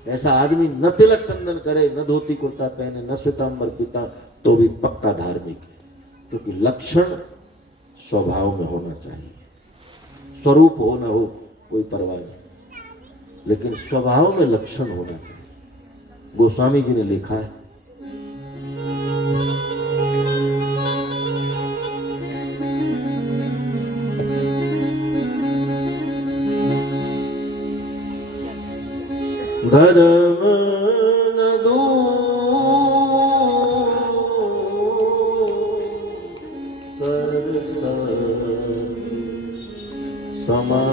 ऐसा आदमी न तिलक चंदन करे, न धोती कुर्ता पहने, न श्वेतांबर पीता, तो भी पक्का धार्मिक है। क्योंकि लक्षण स्वभाव में होना चाहिए। स्वरूप हो ना हो कोई परवाह नहीं, लेकिन स्वभाव में लक्षण होना चाहिए। गोस्वामी जी ने लिखा है, धर्म न सर समान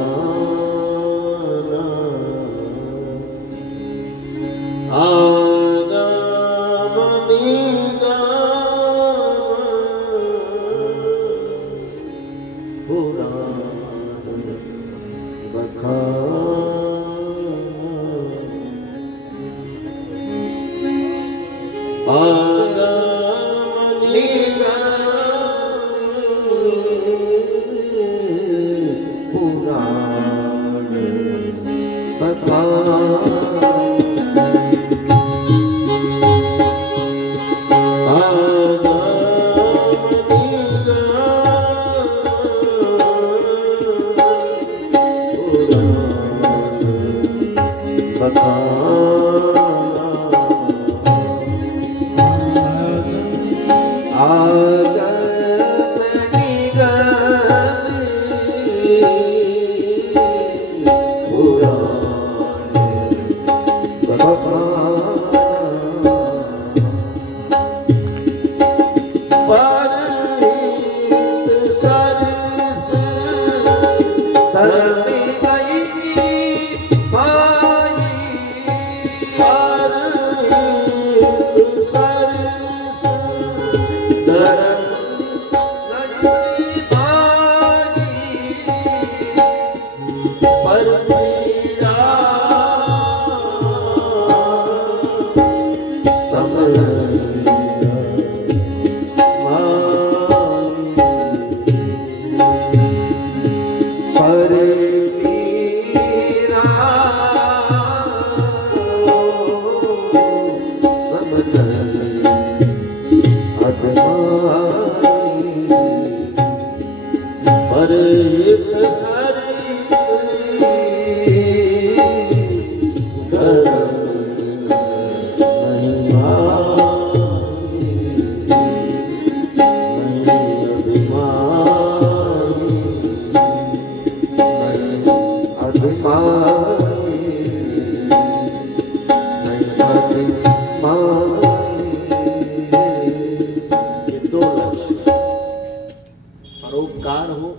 परोपकार हो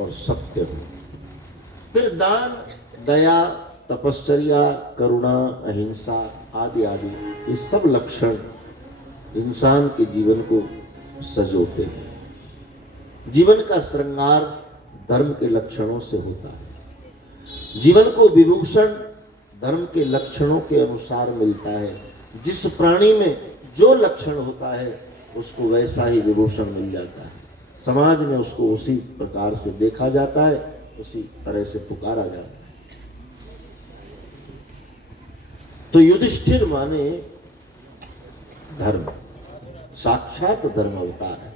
और सत्य हो। फिर दान, दया, तपश्चर्या, करुणा, अहिंसा आदि आदि ये सब लक्षण इंसान के जीवन को सजोते हैं। जीवन का श्रृंगार धर्म के लक्षणों से होता है। जीवन को विभूषण धर्म के लक्षणों के अनुसार मिलता है। जिस प्राणी में जो लक्षण होता है उसको वैसा ही विभूषण मिल जाता है। समाज में उसको उसी प्रकार से देखा जाता है, उसी तरह से पुकारा जाता है। तो युधिष्ठिर माने धर्म, साक्षात धर्म अवतार है।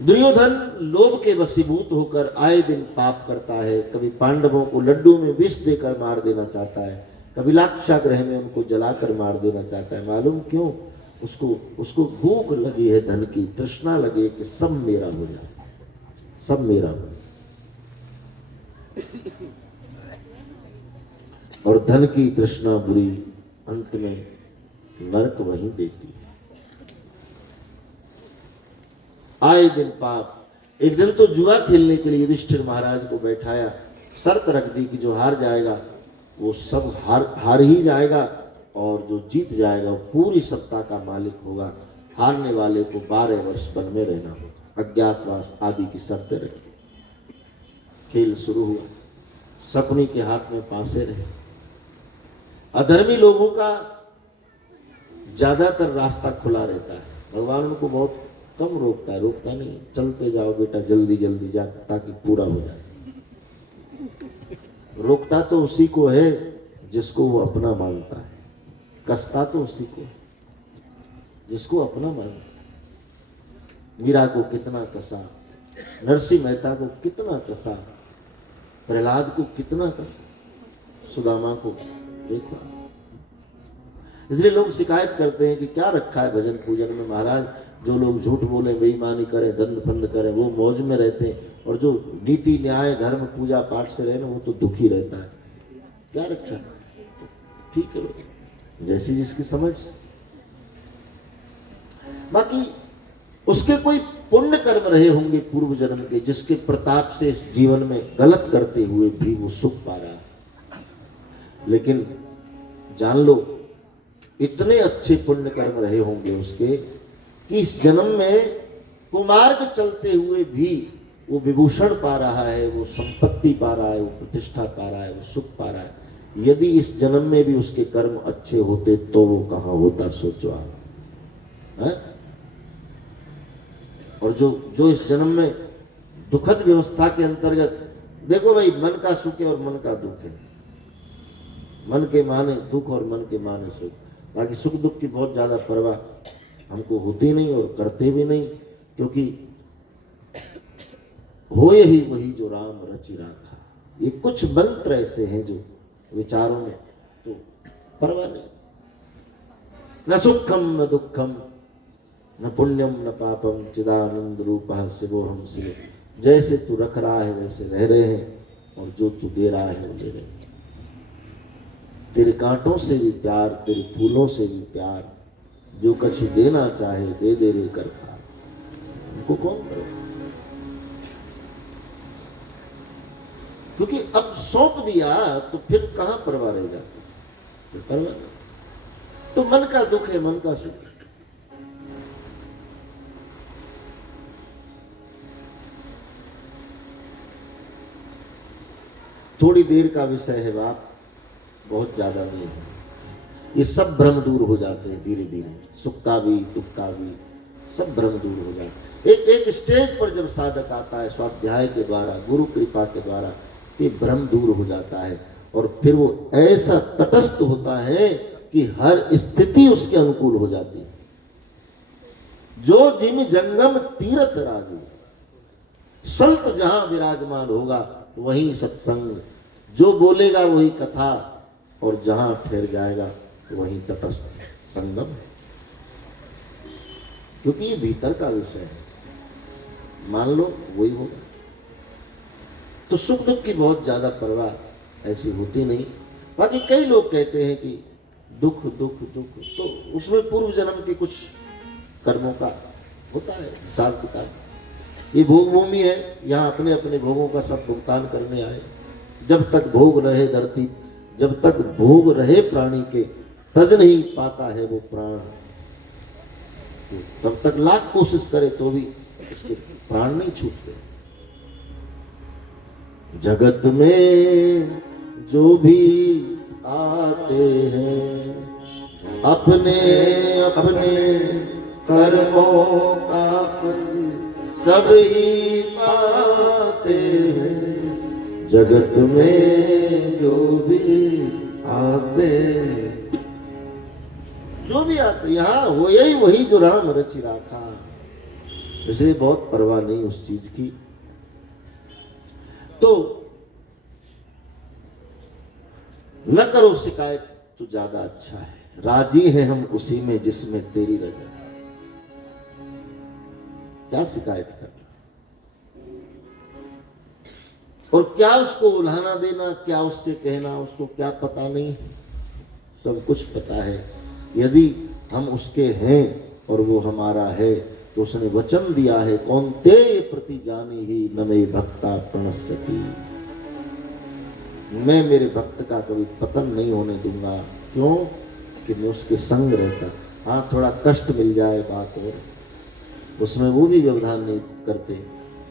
दुर्योधन लोभ के वशीभूत होकर आए दिन पाप करता है। कभी पांडवों को लड्डू में विष देकर मार देना चाहता है, कभी लाक्षागृह में उनको जलाकर मार देना चाहता है। मालूम क्यों? उसको भूख लगी है धन की, तृष्णा लगी कि सब मेरा हो जाए, सब मेरा हो। और धन की तृष्णा बुरी, अंत में नरक वहीं देती है। आए दिन पाप। एक दिन तो जुआ खेलने के लिए युधिष्ठिर महाराज को बैठाया, शर्त रख दी कि जो हार जाएगा वो सब हार ही जाएगा और जो जीत जाएगा वो पूरी सत्ता का मालिक होगा। हारने वाले को 12 वर्ष वन में रहना होगा, अज्ञातवास आदि की शर्तें रखी। खेल शुरू हुआ। शकुनी के हाथ में पासे रहे। अधर्मी लोगों का ज्यादातर रास्ता खुला रहता है। भगवान उनको बहुत कम रोकता है, रोकता नहीं। चलते जाओ बेटा, जल्दी जल्दी जा ताकि पूरा हो जाए। रोकता तो उसी को है जिसको वो अपना मानता है, कसता तो उसी को जिसको अपना मानता है। मीरा को कितना कसा, नरसिंह मेहता को कितना कसा, प्रहलाद को कितना कसा, सुदामा को देखो। इसलिए लोग शिकायत करते हैं कि क्या रखा है भजन पूजन में महाराज। जो लोग झूठ बोले, बेईमानी करें, दंड फंद करें, वो मौज में रहते हैं, और जो नीति न्याय धर्म पूजा पाठ से रहे ना वो तो दुखी रहता है। क्या रखा है? ठीक है, जैसी जिसकी समझ। बाकी उसके कोई पुण्य कर्म रहे होंगे पूर्व जन्म के, जिसके प्रताप से इस जीवन में गलत करते हुए भी वो सुख पा रहा है। लेकिन जान लो इतने अच्छे पुण्य कर्म रहे होंगे उसके कि इस जन्म में कुमार्ग चलते हुए भी वो विभूषण पा रहा है, वो संपत्ति पा रहा है, वो प्रतिष्ठा पा रहा है, वो सुख पा रहा है। यदि इस जन्म में भी उसके कर्म अच्छे होते तो वो कहाँ होता, सोचो आप है? और जो इस जन्म में दुखद व्यवस्था के अंतर्गत, देखो भाई, मन का सुख है और मन का दुख है। मन के माने दुख और मन के माने सुख। बाकी सुख दुख की बहुत ज्यादा परवाह हमको होती नहीं और करते भी नहीं, क्योंकि होए ही वही जो राम रचि राखा। ये कुछ मंत्र ऐसे हैं जो विचारों में तो परवाह नहीं। न सुखम न दुखम न पुण्यम न पापम चिदानंद रूपः शिवोहम शिव। जैसे तू रख रहा है वैसे रह रहे हैं, और जो तू दे रहा है वो दे रहे हैं। तेरे कांटों से भी प्यार, तेरे फूलों से भी प्यार, जो कछु देना चाहे दे दे रे करता। उनको कौन करे? क्योंकि अब सौंप दिया तो फिर कहां परवाह रह जाती, फिर परवाह नहीं। तो मन का दुख है, मन का सुख। थोड़ी देर का विषय है बाप, बहुत ज्यादा नहीं है। ये सब भ्रम दूर हो जाते हैं धीरे धीरे, सुख का भी दुख का भी सब भ्रम दूर हो जाते हैं। एक स्टेज पर जब साधक आता है स्वाध्याय के द्वारा, गुरु कृपा के द्वारा, ये भ्रम दूर हो जाता है और फिर वो ऐसा तटस्थ होता है कि हर स्थिति उसके अनुकूल हो जाती है। जो जिम जंगम तीरथ राजू, संत जहां विराजमान होगा वही सत्संग, जो बोलेगा वही कथा, और जहां ठहर जाएगा वही तटस्थ संगम है। क्योंकि ये भीतर का विषय है, मान लो वही होगा। तो सुख दुख की बहुत ज्यादा परवाह ऐसी होती नहीं। बाकी कई लोग कहते हैं कि दुख दुख दुख, तो उसमें पूर्व जन्म के कुछ कर्मों का होता है हिसाब किताब। ये भोग भूमि है, यहाँ अपने अपने भोगों का सब भुगतान करने आए। जब तक भोग रहे धरती, जब तक भोग रहे प्राणी के, तज नहीं पाता है वो प्राण। तो तब तक लाख कोशिश करे तो भी इसके प्राण नहीं छूटते। जगत में जो भी आते हैं अपने अपने कर्मों का फल सब ही पाते हैं। जगत में जो भी आते, जो भी आते, यहाँ वो यही वही जो राम रचि राखा। इसलिए बहुत परवाह नहीं उस चीज की। तो न करो शिकायत तो ज्यादा अच्छा है। राजी है हम उसी में जिसमें तेरी रजा। क्या शिकायत करना, और क्या उसको उल्हाना देना, क्या उससे कहना, उसको क्या पता नहीं, सब कुछ पता है। यदि हम उसके हैं और वो हमारा है तो उसने वचन दिया है, कौन्ते प्रति जानी ही न मे भक्ता प्रणश्यति। मैं मेरे भक्त का कभी पतन नहीं होने दूंगा। क्यों? कि मैं उसके संग रहता। हाँ, थोड़ा कष्ट मिल जाए बात और, उसमें वो भी व्यवधान नहीं करते,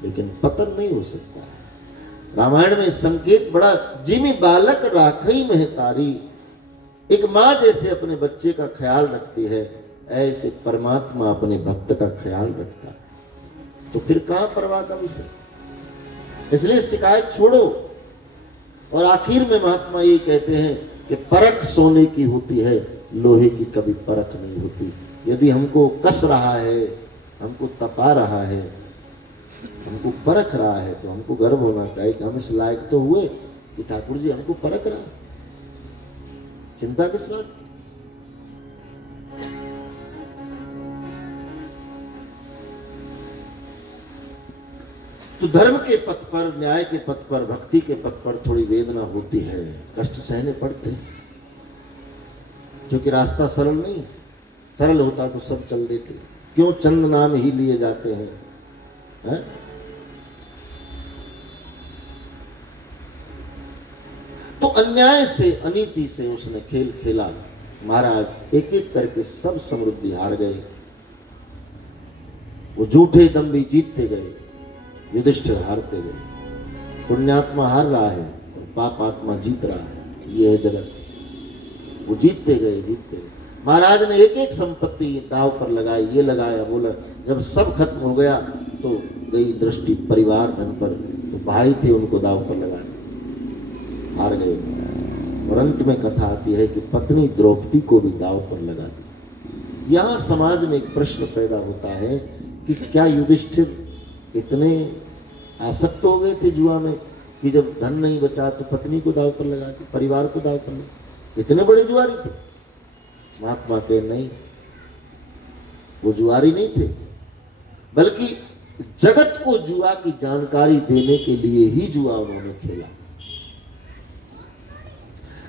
लेकिन पतन नहीं हो सकता है। रामायण में संकेत बड़ा, जिमी बालक राखई महतारी। एक माँ जैसे अपने बच्चे का ख्याल रखती है, ऐसे परमात्मा अपने भक्त का ख्याल रखता है। तो फिर कहां परवाह का विषय। इसलिए शिकायत छोड़ो। और आखिर में महात्मा ये कहते हैं कि परख सोने की होती है, लोहे की कभी परख नहीं होती। यदि हमको कस रहा है, हमको तपा रहा है, हमको परख रहा है, तो हमको गर्व होना चाहिए कि हम इस लायक तो हुए कि ठाकुर जी हमको परख रहा है। चिंता किस बात। तो धर्म के पथ पर, न्याय के पथ पर, भक्ति के पथ पर थोड़ी वेदना होती है, कष्ट सहने पड़ते हैं, क्योंकि रास्ता सरल नहीं है। सरल होता तो सब चल देते। क्यों चंद नाम ही लिए जाते हैं, तो अन्याय से, अनीति से उसने खेल खेला। महाराज एक एक करके सब समृद्धि हार गए। वो झूठे दंभी जीतते गए, युधिष्ठिर हारते गए। पुण्यात्मा हार रहा है और पाप आत्मा जीत रहा है। ये है जगत। वो जीतते गए, जीतते गए। महाराज ने एक एक संपत्ति दांव पर लगाई, ये लगाया, बोला। जब सब खत्म हो गया तो गई दृष्टि परिवार धन पर। तो भाई थे, उनको दांव पर लगा दिया, हार गए। और अंत में कथा आती है कि पत्नी द्रौपदी को भी दांव पर लगा दिया। यहां समाज में एक प्रश्न पैदा होता है कि क्या युधिष्ठिर इतने आसक्त हो गए थे जुआ में कि जब धन नहीं बचा तो पत्नी को दांव पर लगा दी, परिवार को दांव पर लगा? इतने बड़े जुआरी थे? महात्मा के नहीं, वो जुआरी नहीं थे, बल्कि जगत को जुआ की जानकारी देने के लिए ही जुआ उन्होंने खेला।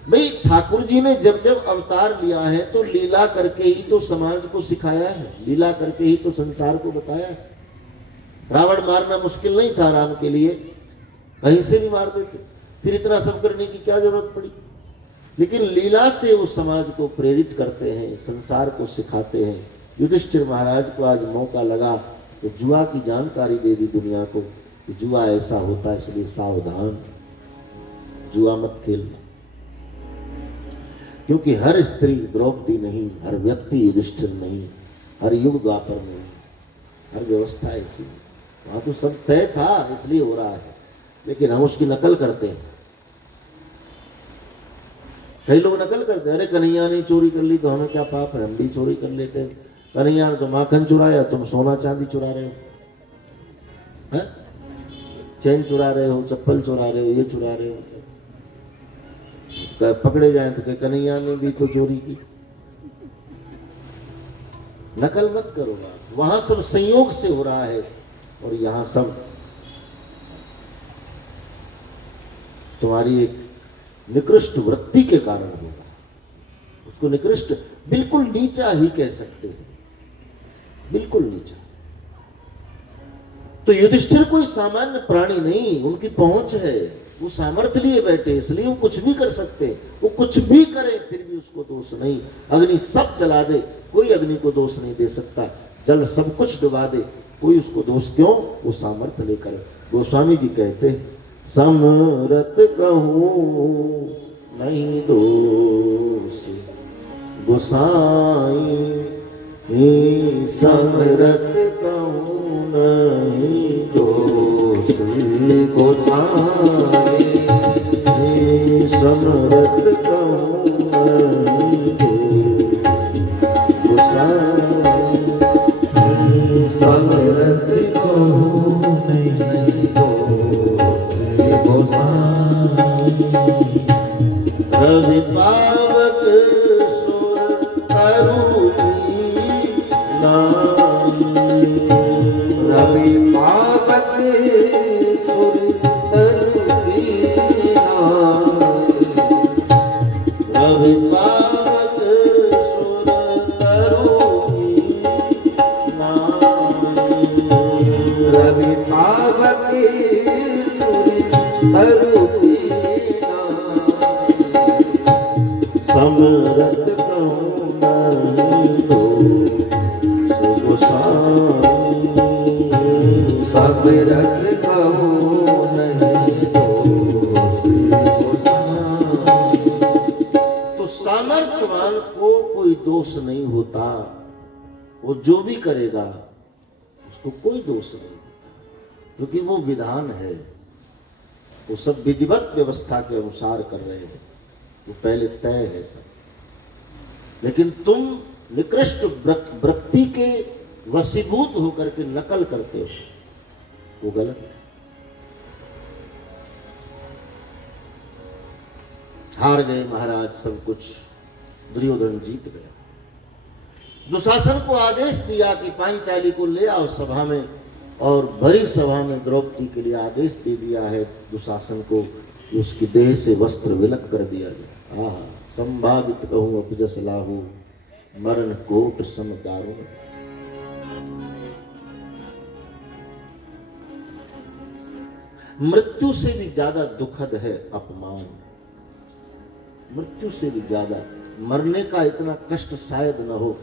भाई ठाकुर जी ने जब जब अवतार लिया है तो लीला करके ही तो समाज को सिखाया है, लीला करके ही तो संसार को बताया है। रावण मारना मुश्किल नहीं था राम के लिए, कहीं से भी मार देते, फिर इतना सब करने की क्या जरूरत पड़ी? लेकिन लीला से वो समाज को प्रेरित करते हैं, संसार को सिखाते हैं। युधिष्ठिर महाराज को आज मौका लगा तो जुआ की जानकारी दे दी दुनिया को कि जुआ ऐसा होता है, इसलिए सावधान, जुआ मत खेलना। क्योंकि हर स्त्री द्रौपदी नहीं, हर व्यक्ति युधिष्ठिर नहीं, हर युग द्वापर नहीं, हर व्यवस्था ऐसी। वहां तो सब तय था, इसलिए हो रहा है, लेकिन हम उसकी नकल करते हैं। कई लोग नकल करते हैं, अरे कन्हैया ने चोरी कर ली तो हमें क्या पाप है, हम भी चोरी कर लेते हैं। कन्हैया ने तो माखन चुराया, तुम सोना चांदी चुरा रहे हो, है? चैन चुरा रहे हो, चप्पल चुरा रहे हो, ये चुरा रहे हो। पकड़े जाए तो कन्हैया ने भी तो चोरी की। नकल मत करो आप, वहां सब संयोग से हो रहा है और यहां सब तुम्हारी एक निकृष्ट वृत्ति के कारण होगा। उसको निकृष्ट बिल्कुल नीचा ही कह सकते हैं, बिल्कुल नीचा। तो युधिष्ठिर कोई सामान्य प्राणी नहीं, उनकी पहुंच है, वो सामर्थ्य लिए बैठे, इसलिए वो कुछ भी कर सकते। वो कुछ भी करे फिर भी उसको दोष नहीं। अग्नि सब जला दे, कोई अग्नि को दोष नहीं दे सकता। जल सब कुछ डुबा दे, कोई उसको दोष क्यों? वो सामर्थ्य लेकर। गोस्वामी जी कहते हैं, समरथ कहूं नहीं दोष गोसाई, समरथ कहूं नहीं दोष गोसाई, समरथ कहूं नहीं दोष गोसाई, समरथ कहूं नहीं दोष गोसाई। रवि पावक सुर तरु नाई, रवि पावक सुर तरु नाई, रवि पावक सुर तरु नाई, रवि पावक सुर तरु समरथ कहूं नहीं दोष गोसाई, समरथ कहूं नहीं दोष गोसाई। तो सामर्थ्यवान को कोई दोष नहीं होता, वो जो भी करेगा उसको कोई दोष नहीं होता, क्योंकि वो विधान है, वो सब विधिवत व्यवस्था के अनुसार कर रहे हैं, वो पहले तय है सब। लेकिन तुम निकृष्ट वृत्ति के वशीभूत होकर के नकल करते हो, वो गलत है। हार गए महाराज सब कुछ, दुर्योधन जीत गया। दुशासन को आदेश दिया कि पांचाली को ले आओ सभा में, और भरी सभा में द्रौपदी के लिए आदेश दे दिया है दुशासन को कि उसकी देह से वस्त्र विलक कर दिया जाए। आहा, संभावित कहूं अपजस लाहू, मरण कोट सम दारुण। मृत्यु से भी ज्यादा दुखद है अपमान। मृत्यु से भी ज्यादा मरने का इतना कष्ट शायद न हो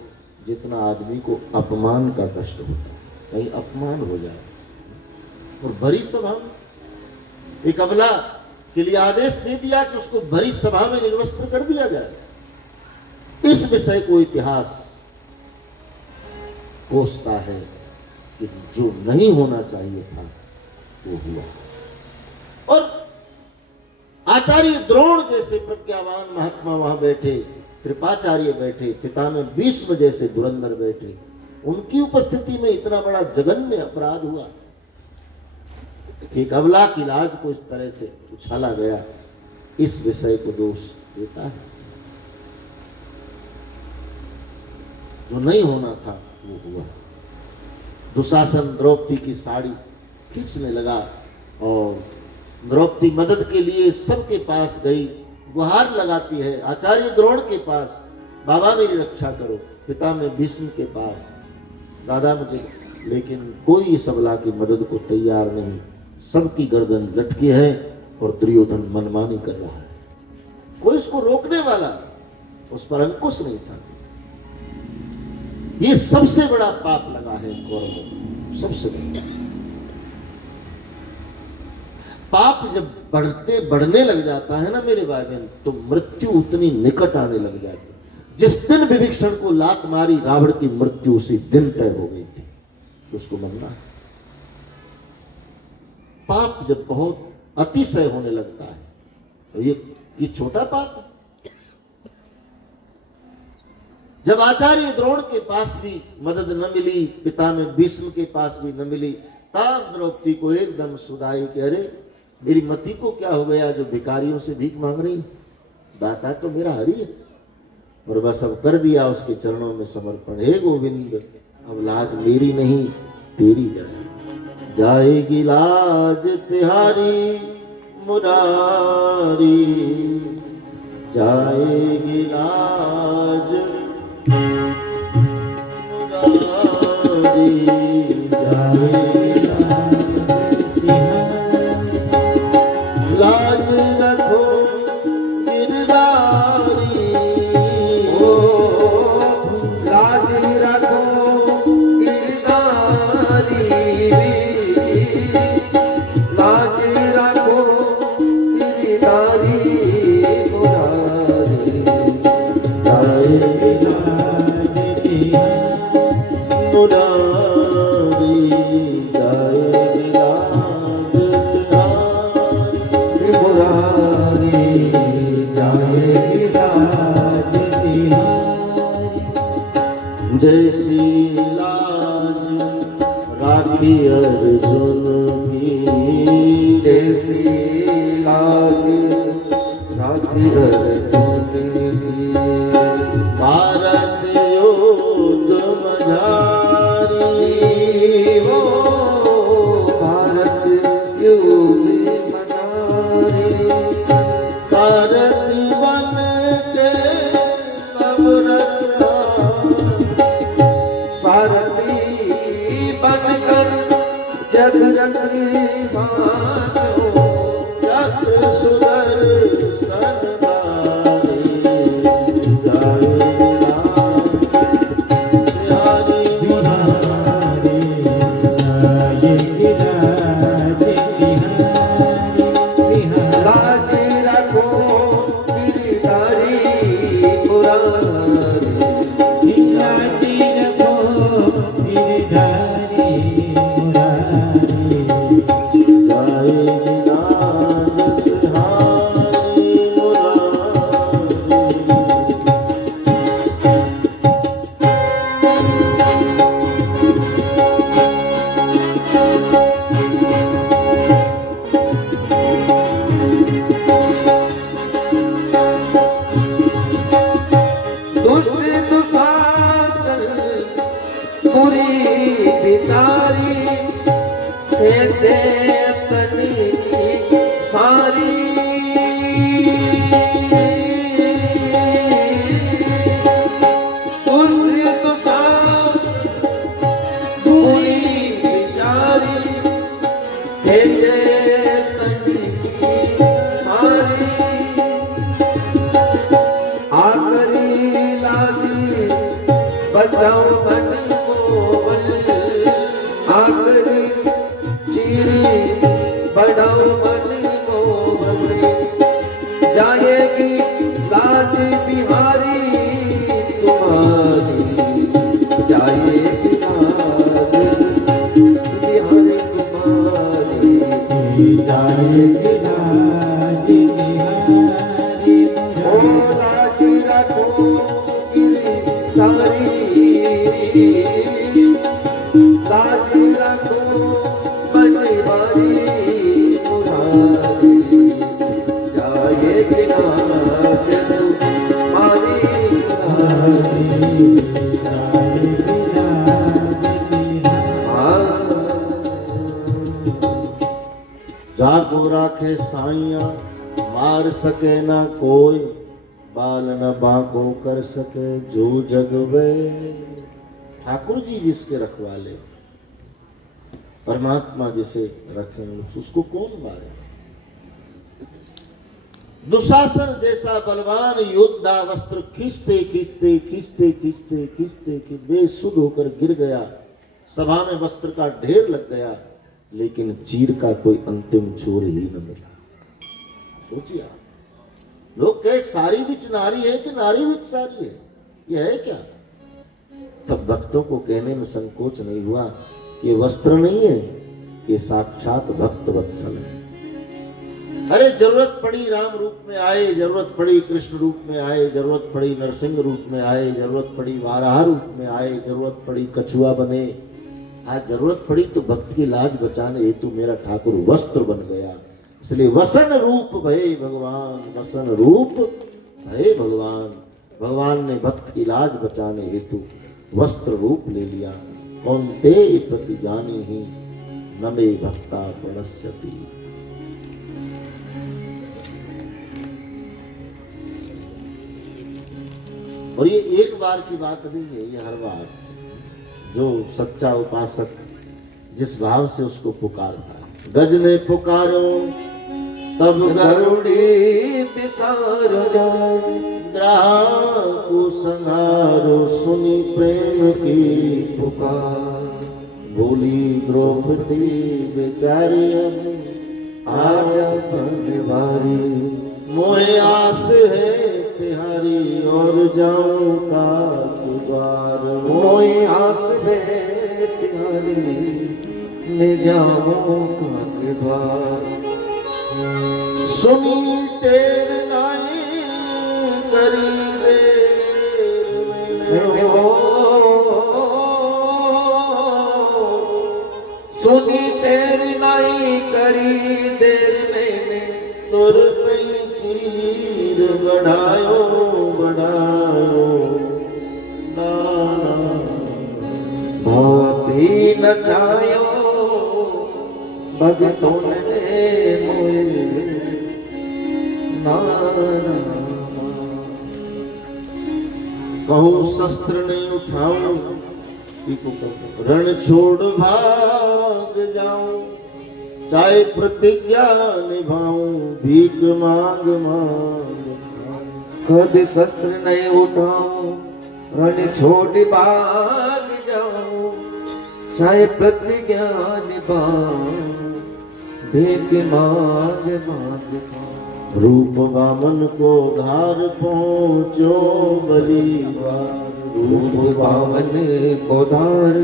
जितना आदमी को अपमान का कष्ट होता है, कहीं अपमान हो जाए। और भरी सभा में एक अबला के लिए आदेश दे दिया कि उसको भरी सभा में निर्वस्त्र कर दिया जाए। इस विषय को इतिहास कोसता है कि जो नहीं होना चाहिए था वो हुआ। और आचार्य द्रोण जैसे प्रज्ञावान महात्मा वहां बैठे, कृपाचार्य बैठे, पितामह भीष्म जैसे धुरंधर बैठे, उनकी उपस्थिति में इतना बड़ा जघन्य अपराध हुआ। एक अबला की लाज को इस तरह से उछाला गया, इस विषय को दोष देता है। जो नहीं होना था वो हुआ। दुशासन द्रौपदी की साड़ी खींचने लगा और द्रौपदी मदद के लिए सबके पास गई, गुहार लगाती है आचार्य द्रोण के पास, बाबा मेरी रक्षा करो, पितामह भीष्म के पास, दादा मुझे, लेकिन कोई इस अबला की मदद को तैयार नहीं। सबकी गर्दन लटकी है और दुर्योधन मनमानी कर रहा है, कोई इसको रोकने वाला, उस पर अंकुश नहीं था। ये सबसे बड़ा पाप लगा है कौरवों, सबसे बड़ा पाप। जब बढ़ने लग जाता है ना मेरे भाई बहन, तो मृत्यु उतनी निकट आने लग जाती। जिस दिन विभीषण को लात मारी रावण की मृत्यु उसी दिन तय हो गई थी, तो उसको मरना है। पाप जब बहुत अतिशय होने लगता है तो ये छोटा पाप है। जब आचार्य द्रोण के पास भी मदद न मिली, पितामह भीष्म के पास भी न मिली, तब द्रौपदी को एकदम सुधाई कि अरे मेरी मति को क्या हो गया जो भिखारियों से भीख मांग रही, दाता तो मेरा हरि है। और बस अब कर दिया उसके चरणों में समर्पण, हे गोविंद अब लाज मेरी नहीं तेरी जाएगी लाज तिहारी मुरारी, जाएगी लाज मुरारी, जाएगी लाज रखो गिरधारी, ओ लाज रखो गिरधारी, लाज रखो गिरधारी मुरारी, जाएगी लाज मुरारी, जाएगी लाज मुरारी, जाएगी लाज तिहारी। जैसी लाज राखी अर्जुन की, जैसी लाज राखी अर्जुन की, भारत योद्ध मझारी, वो भारत योद्ध मझारी, सारथी बन के तब रखा, सारथी बनकर जग रखी मानो, चक्र सुदर्शन धारी, जाएगी लाज तिहारी मुरारी, जाएगी लाज तिहारी, लाज रखो गिरधारी मुरारी, लाज रखो गिरधारी मुरारी, जाएगी लाज तिहारी दुष्ट दुशासन बुरी बिचारी, खेचे तनी की सारी, दुष्ट दुशासन बुरी बिचारी, खेचे तनी की सारी, बचाओ मन कोमल आकर चीर बढ़ाओ मन कोमल जाएगी लाज बिहारी तुम्हारी जाएगी लाज बिहारी तुम्हारी जाएगी लाज बिहारी ओ लाज रखो गिरधारी लाज रखो बनवारी मुरारी जाएगी लाज तुम्हारी मुरारी जाएगी लाज जागो राखे साइया मार सके ना कोई बाल न बांको कर सके जो जग वे ठाकुर जी जिसके रखवाले परमात्मा जिसे रखे उसको कौन मारे। दुशासन जैसा बलवान योद्धा वस्त्र खींचते खींचते खींचते खींचते खींचते कि बेसुध होकर गिर गया। सभा में वस्त्र का ढेर लग गया लेकिन चीर का कोई अंतिम छोर ही न मिला। सोचिए आप, लोग कहे सारी बिच नारी है कि नारी बिच सारी है, यह है क्या? तब भक्तों को कहने में संकोच नहीं हुआ कि ये वस्त्र नहीं है, ये साक्षात भक्त वत्सल है। अरे जरूरत पड़ी राम रूप में आए, जरूरत पड़ी कृष्ण रूप में आए, जरूरत पड़ी नरसिंह रूप में आए, जरूरत पड़ी वाराह रूप में आए, जरूरत पड़ी कछुआ बने, आज जरूरत पड़ी तो भक्त की लाज बचाने हेतु मेरा ठाकुर वस्त्र बन गया। इसलिए वसन रूप भये भगवान, वसन रूप भये भगवान। भगवान ने भक्त की लाज बचाने हेतु वस्त्र रूप ले लिया। कौन्ते प्रति जानी ही नमे भक्ता प्रणश्यति। और ये एक बार की बात नहीं है, ये हर बार जो सच्चा उपासक जिस भाव से उसको पुकारता है। गज ने पुकारो तब गरुड़ी विसार जाए ग्राहको संहारो सुनी प्रेम की पुकार बोली द्रौपदी बेचारी आज बनवारी मोहे आस है तिहारी और जाऊं का द्वार। मोई आस है तिहारी मैं जाऊं का द्वार। सुनी टेर नाई करी रे हो सुनी तेरी नाई करी देर मैंने तुर कई चीर बढ़ायो बढ़ायो बहुत ही नचायो भगतों ने मोए कहूँ शस्त्र नहीं उठाऊं रण छोड़ भाग जाऊं चाहे प्रतिज्ञा निभाऊं भीख मांग मांग। कभी शस्त्र नहीं उठाऊं रण छोड़ भाग जाऊं चाहे प्रतिज्ञा निभाऊं भीख मांग मांग खाऊं। रूप वामन को धार पहुंचो बलिवार। रूप वामन को धार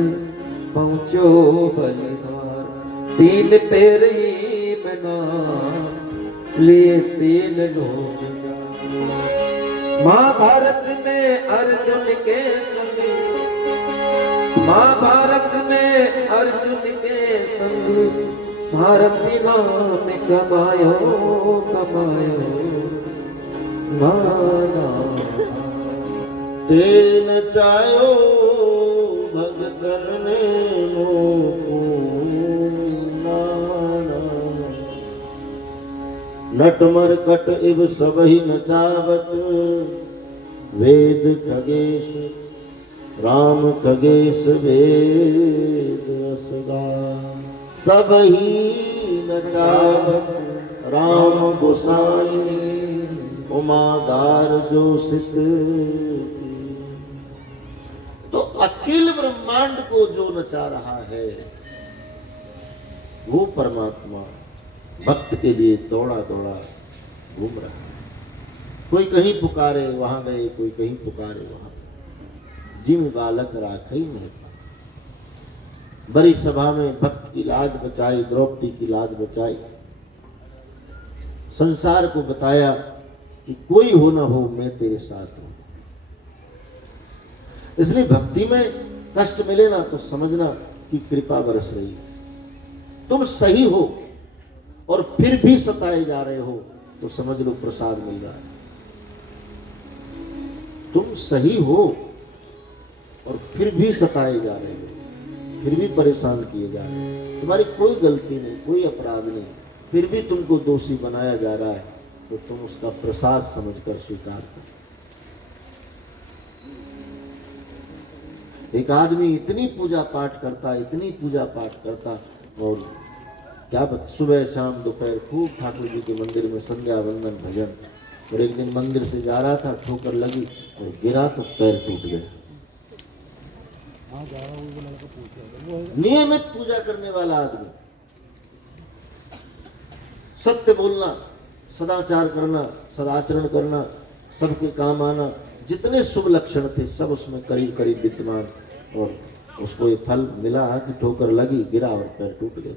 पहुंचो बलिहार। तीन पैर ही बना लिए तीन लोग। महाभारत में अर्जुन के संग महाभारत में अर्जुन के संग सारथी नाम कमायो कमायो नाना। तेन चायो भगतन ने मोको नाना। नटमर कट इव सबहि नचावत वेद खगेश राम खगेश वेद असगा। सबहि नचावत राम गोसाई उमादार जो सित। तो अखिल ब्रह्मांड को जो नचा रहा है वो परमात्मा भक्त के लिए दौड़ा दौड़ा घूम रहा है। कोई कहीं पुकारे वहां गए, कोई कहीं पुकारे वहां गए। जिम बालक राखई में बड़ी सभा में भक्त की लाज बचाई, द्रौपदी की लाज बचाई, संसार को बताया कि कोई हो ना हो मैं तेरे साथ हूं। इसलिए भक्ति में कष्ट मिले ना तो समझना कि कृपा बरस रही है। तुम सही हो और फिर भी सताए जा रहे हो तो समझ लो प्रसाद मिल रहा है। तुम सही हो और फिर भी सताए जा रहे हो, फिर भी परेशान किए जा रहे हो, तुम्हारी कोई गलती नहीं, कोई अपराध नहीं, फिर भी तुमको दोषी बनाया जा रहा है, तो तुम उसका प्रसाद समझकर स्वीकार करो। एक आदमी इतनी पूजा पाठ करता, इतनी पूजा पाठ करता, और क्या बता, सुबह शाम दोपहर खूब ठाकुर जी के मंदिर में संध्या वंदन भजन। और एक दिन मंदिर से जा रहा था, ठोकर लगी और गिरा तो पैर टूट गया। नियमित पूजा करने वाला आदमी, सत्य बोलना, सदाचार करना, सदाचरण करना, सबके काम आना, जितने शुभ लक्षण थे सब उसमें करीब करीब विद्यमान, और उसको ये फल मिला कि ठोकर लगी, गिरा और पैर टूट गए।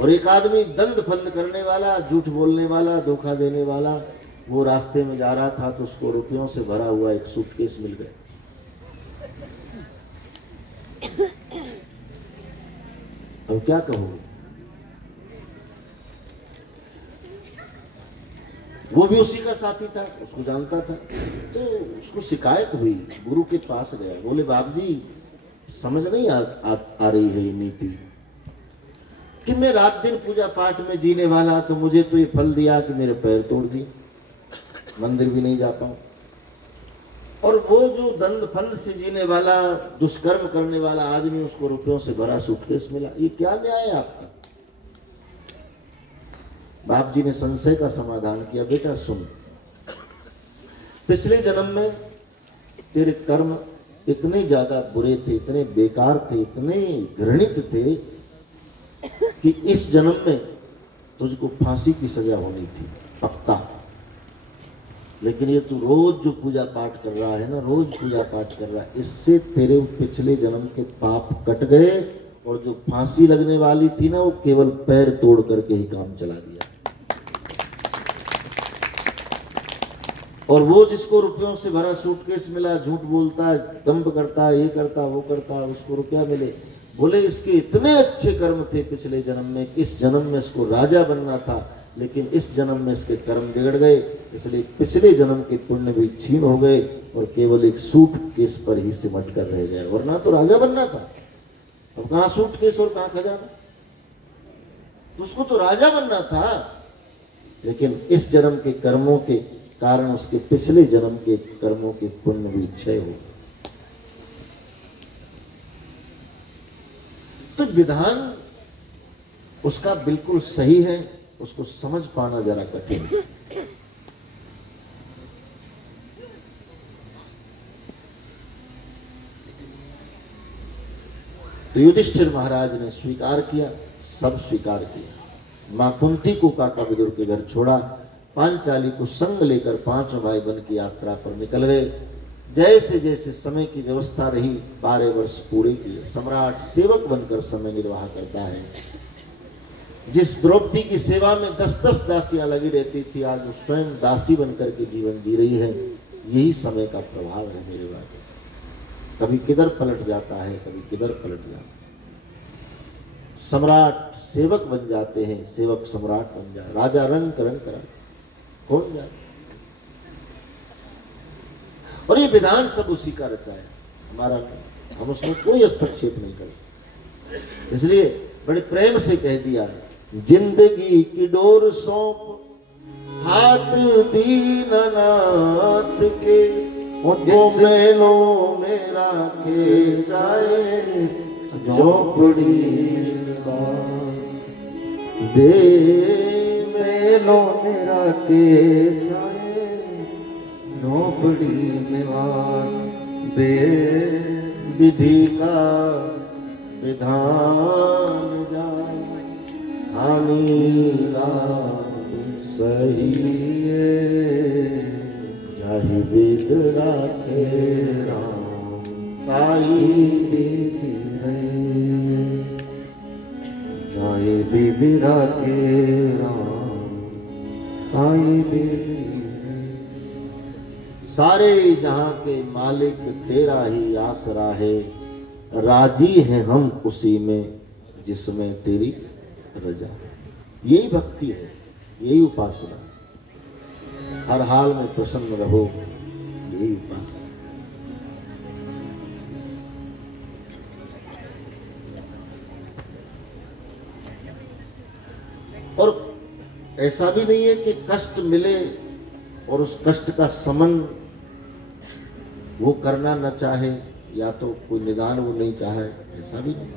और एक आदमी दंड फंद करने वाला, झूठ बोलने वाला, धोखा देने वाला, वो रास्ते में जा रहा था तो उसको रुपयों से भरा हुआ एक सूटकेस मिल गया। अब क्या कहूं, वो भी उसी का साथी था, उसको जानता था, तो उसको शिकायत हुई, गुरु के पास गया, बोले बाप जी समझ नहीं आ रही है ये नीति कि मैं रात दिन पूजा पाठ में जीने वाला, तो मुझे तो ये फल दिया कि मेरे पैर तोड़ दिए, मंदिर भी नहीं जा पाऊं। और वो जो दंड फंद से जीने वाला, दुष्कर्म करने वाला आदमी, उसको रुपयों से भरा सूटकेस मिला। ये क्या न्याय है आपका? बाप जी ने संशय का समाधान किया, बेटा सुन, पिछले जन्म में तेरे कर्म इतने ज्यादा बुरे थे, इतने बेकार थे, इतने घृणित थे कि इस जन्म में तुझको फांसी की सजा होनी थी पक्का। लेकिन ये तू रोज जो पूजा पाठ कर रहा है ना, रोज पूजा पाठ कर रहा है, इससे तेरे पिछले जन्म के पाप कट गए, और जो फांसी लगने वाली थी ना, वो केवल पैर तोड़ करके ही काम चला दिया। और वो जिसको रुपयों से भरा सूटकेस मिला, झूठ बोलता है, दंभ करता है, ये करता वो करता, उसको रुपया मिले, बोले इसके इतने अच्छे कर्म थे पिछले जन्म में, इस जन्म में इसको राजा बनना था, लेकिन इस जन्म में इसके कर्म बिगड़ गए, इसलिए पिछले जन्म के पुण्य भी छीन हो गए और केवल एक सूटकेस पर ही सिमट कर रह गए, वरना तो राजा बनना था। अब कहां सूटकेस और कहां खजाना, उसको तो राजा बनना था, लेकिन इस जन्म के कर्मों के कारण उसके पिछले जन्म के कर्मों के पुण्य भी क्षय हो गए। तो विधान उसका बिल्कुल सही है, उसको समझ पाना जरा कठिन है। तो युधिष्ठिर महाराज ने स्वीकार किया, सब स्वीकार किया। मां कुंती को काका विदुर के घर छोड़ा, पांचाली को संग लेकर पांचों भाई बन की यात्रा पर निकल गए। जैसे जैसे समय की व्यवस्था रही, 12 वर्ष पूरे किए। सम्राट सेवक बनकर समय निर्वाह करता है। जिस द्रौपदी की सेवा में 10-10 दासियां लगी रहती थी, आज वो स्वयं दासी बनकर के जीवन जी रही है। यही समय का प्रभाव है मेरे बात। कभी किधर पलट जाता है, कभी किधर पलट जाता है। सम्राट सेवक बन जाते हैं, सेवक सम्राट बन जाए, राजा रंग रंग करा कौन जाए। और ये विधान सब उसी का रचा है, हमारा नहीं, हम उसमें कोई हस्तक्षेप नहीं कर सकते। इसलिए बड़े प्रेम से कह दिया है, जिंदगी की डोर सौंप हाथ दीननाथ के, वो मैलों में राखे जाए झोपड़ी दे, मेलों में राखे जाए झोपड़ी में वास दे, विधि का विधान जान, हानि लाभ सही जाहि विद राखे राम, ताई बीती रहे, जाए बीबी राखे राम, ताई बीती रहे। सारे जहां के मालिक तेरा ही आसरा है, राजी हैं हम उसी में जिसमें तेरी रजा। यही भक्ति है, यही उपासना है। हर हाल में प्रसन्न रहो, यही उपासना। और ऐसा भी नहीं है कि कष्ट मिले और उस कष्ट का समन वो करना न चाहे, या तो कोई निदान वो नहीं चाहे, ऐसा भी नहीं।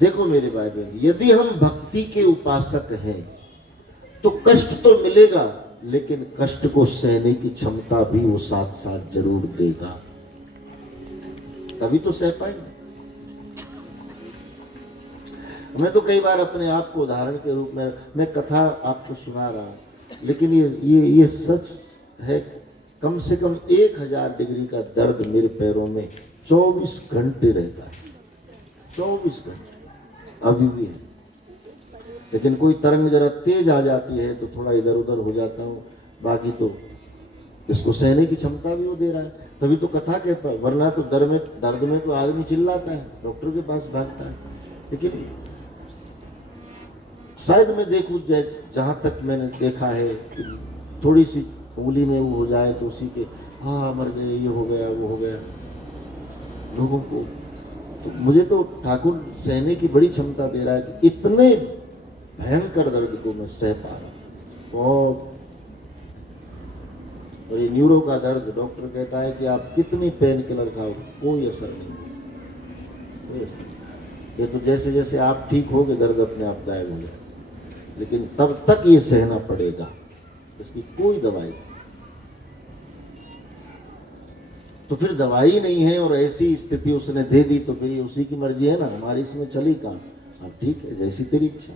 देखो मेरे भाई बहन, यदि हम भक्ति के उपासक हैं तो कष्ट तो मिलेगा, लेकिन कष्ट को सहने की क्षमता भी वो साथ साथ जरूर देगा, तभी तो सह पाएंगे। मैं तो कई बार अपने आप को उदाहरण के रूप में, मैं कथा आपको सुना रहा हूं, लेकिन ये सच है। कम से कम 1000 डिग्री का दर्द मेरे पैरों में 24 घंटे रहता है, 24 घंटे अभी भी है। लेकिन कोई तरंग जरा तेज आ जाती है तो थोड़ा इधर उधर हो जाता हूँ, बाकी तो इसको सहने की क्षमता भी वो दे रहा है। तभी तो कथा के पर, वरना तो दर्द में तो आदमी चिल्लाता है, डॉक्टर के पास भागता है। लेकिन शायद मैं देखूं, जहां तक मैंने देखा है, थोड़ी सी उंगली में वो हो जाए तो उसी के हाँ मर गए, ये हो गया, वो हो गया। लोगों को तो मुझे तो ठाकुर सहने की बड़ी क्षमता दे रहा है कि इतने भयंकर दर्द को मैं सह पा रहा हूँ। और ये न्यूरो का दर्द, डॉक्टर कहता है कि आप कितनी पेन किलर खाओ, कोई असर नहीं, कोई असर नहीं। ये तो जैसे जैसे आप ठीक होगे दर्द अपने आप गायब हो जाए, लेकिन तब तक ये सहना पड़ेगा, इसकी कोई दवाई। तो फिर दवाई नहीं है और ऐसी स्थिति उसने दे दी तो फिर ये उसी की मर्जी है ना, हमारी इसमें चली कहाँ। अब ठीक है, जैसी तेरी इच्छा।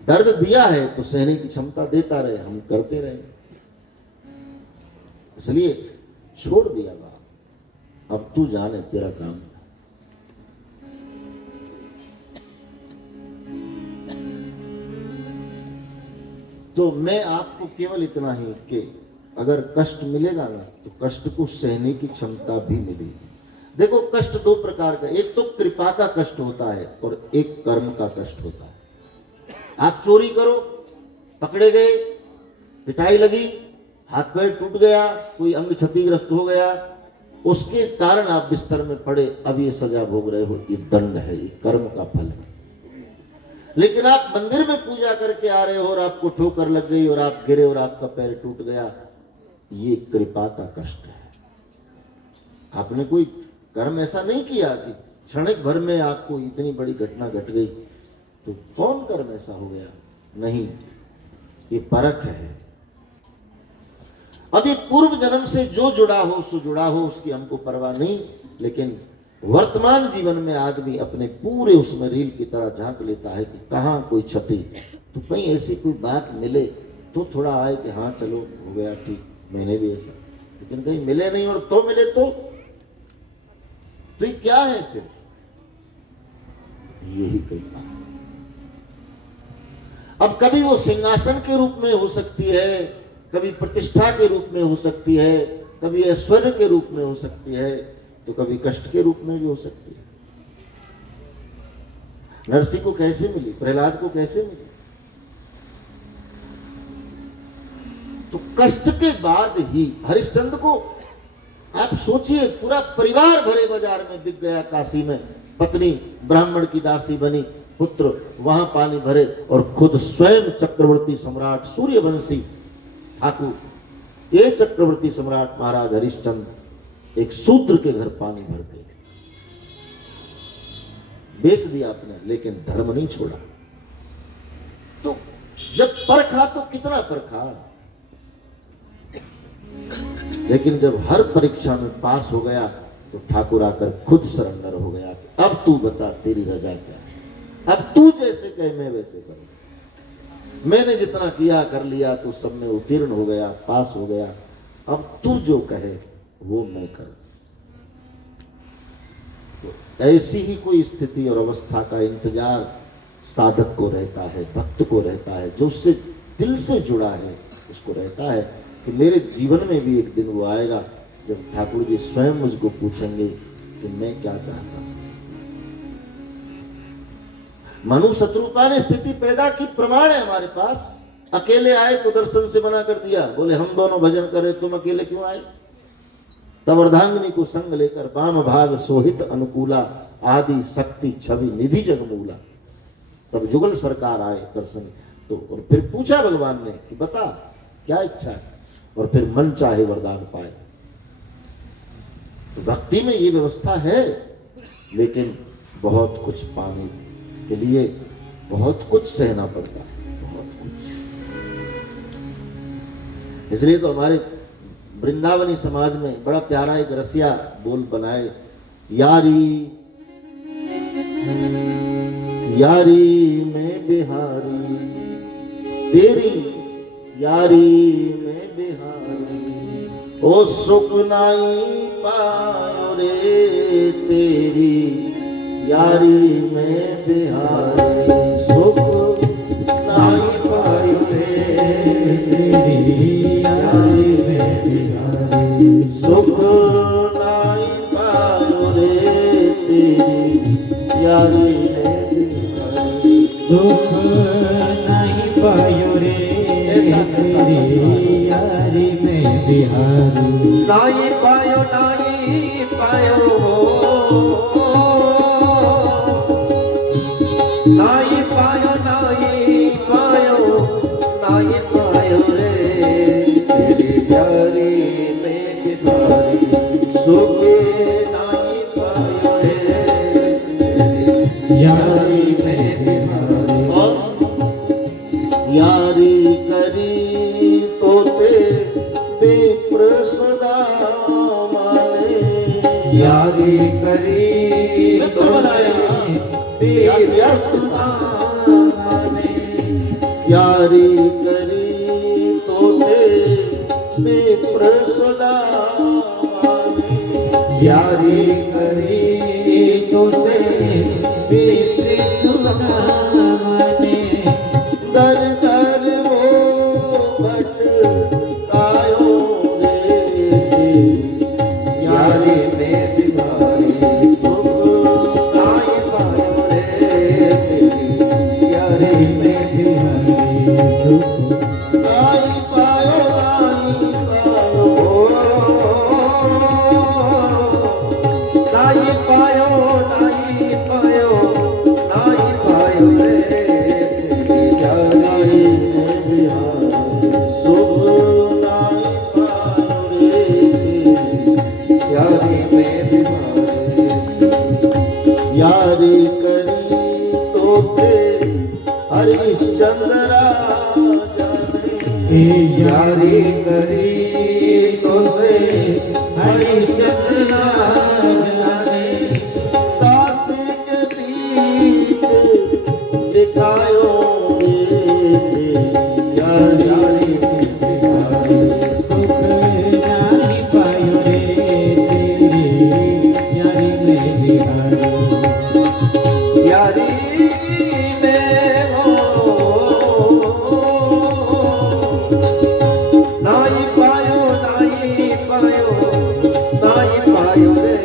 दर्द दिया है तो सहने की क्षमता देता रहे, हम करते रहे, इसलिए छोड़ दिया बाप, अब तू जाने तेरा काम। तो मैं आपको केवल इतना ही कि अगर कष्ट मिलेगा ना तो कष्ट को सहने की क्षमता भी मिलेगी। देखो कष्ट दो प्रकार का, एक तो कृपा का कष्ट होता है और एक कर्म का कष्ट होता है। आप चोरी करो, पकड़े गए, पिटाई लगी, हाथ पैर टूट गया, कोई अंग क्षतिग्रस्त हो गया, उसके कारण आप बिस्तर में पड़े, अब ये सजा भोग रहे हो, ये दंड है, ये कर्म का फल है। लेकिन आप मंदिर में पूजा करके आ रहे हो और आपको ठोकर लग गई और आप गिरे और आपका पैर टूट गया, ये कृपा का कष्ट है। आपने कोई कर्म ऐसा नहीं किया कि क्षणिक भर में आपको इतनी बड़ी घटना घट गई, तो कौन कर्म ऐसा हो गया? नहीं, ये परख है। अब ये पूर्व जन्म से जो जुड़ा हो सो जुड़ा हो, उसकी हमको परवाह नहीं, लेकिन वर्तमान जीवन में आदमी अपने पूरे उसमें रील की तरह झांक लेता है कि कहाँ कोई क्षति, तो कहीं ऐसी कोई बात मिले तो थोड़ा आए कि हाँ चलो हो गया ठीक, मैंने भी ऐसा। लेकिन कहीं मिले नहीं और तो मिले तो ये क्या है? फिर यही कृपा। अब कभी वो सिंहासन के रूप में हो सकती है, कभी प्रतिष्ठा के रूप में हो सकती है, कभी ऐश्वर्य के रूप में हो सकती है, तो कभी कष्ट के रूप में भी हो सकती है। नरसिंह को कैसे मिली, प्रहलाद को कैसे मिली? तो कष्ट के बाद ही हरिश्चंद्र को, आप सोचिए, पूरा परिवार भरे बाजार में बिक गया, काशी में पत्नी ब्राह्मण की दासी बनी, पुत्र वहां पानी भरे, और खुद स्वयं चक्रवर्ती सम्राट सूर्यवंशी ठाकुर, ये चक्रवर्ती सम्राट महाराज हरिश्चंद्र एक शूद्र के घर पानी भर के बेच दिया आपने, लेकिन धर्म नहीं छोड़ा। तो जब परखा तो कितना परखा, लेकिन जब हर परीक्षा में पास हो गया तो ठाकुर आकर खुद सरेंडर हो गया कि अब तू बता तेरी रजा क्या है, अब तू जैसे कहे मैं वैसे करूं। मैंने जितना किया कर लिया, तू सब में उत्तीर्ण हो गया, पास हो गया, अब तू जो कहे वो मैं करूं। तो ऐसी ही कोई स्थिति और अवस्था का इंतजार साधक को रहता है, भक्त को रहता है, जो उससे दिल से जुड़ा है उसको रहता है कि मेरे जीवन में भी एक दिन वो आएगा जब ठाकुर जी स्वयं मुझको पूछेंगे कि मैं क्या चाहता हूं। मनु शत्रुपा ने स्थिति पैदा की, प्रमाण है हमारे पास। अकेले आए तो दर्शन से मना कर दिया, बोले हम दोनों भजन करे, तुम अकेले क्यों आए। तब अर्धांगिनी को संग लेकर वाम भाग सोहित अनुकूला, आदि शक्ति छवि निधि जगमूला। तब जुगल सरकार आए दर्शन तो, और फिर पूछा भगवान ने कि बता क्या इच्छा है, और फिर मन चाहे वरदान पाए। तो भक्ति में ये व्यवस्था है, लेकिन बहुत कुछ पाने के लिए बहुत कुछ सहना पड़ता है, बहुत कुछ। इसलिए तो हमारे वृंदावनी समाज में बड़ा प्यारा एक रसिया बोल बनाए, यारी यारी में बिहारी, तेरी यारी में बिहारी, ओ सुख नाई पायो रे तेरी यारी में बिहारी, सुख नाई पायो रे तेरी यारी में बिहारी, सुख नाई पायो रे तेरी यारी में बिहारी, सुख नहीं पायो रे तेरी यारी में बिहारी, नाई पायो नाई पायो रे तेरी प्यारी में बिहारी, सुख नाई पायो रे तेरी यारी में बिहारी। यारी करी तो ते विप्र सदा माने, यारी करी मित्र बनाया व्यास के साथ माने, यारी करी तो ते विप्र सदा माने, यारी करी तो से विप्र सुना माने, दर दर वो भटकायो रे यारी में बिहारी, सुख नाई पायो रे तेरी यारी में बिहारी, सुख नाई पायो नाई पायो, नाई पायो नाई पायो नाई पायो रे तेरी यारी में बिहारी, सुख नाई पायो रे यारी में बिहारी, यारी करी तो ते हरिश्चंद्र जाने, यारी करी तो से हरिश्चंद्र जाने, दास के बीच दिखायो रे यारी यारी में बिहारी, सुख नहीं पायो रे तेरी यारी में बिहारी, यारी में हो नाई पायो नाई पायो नाई पायो रे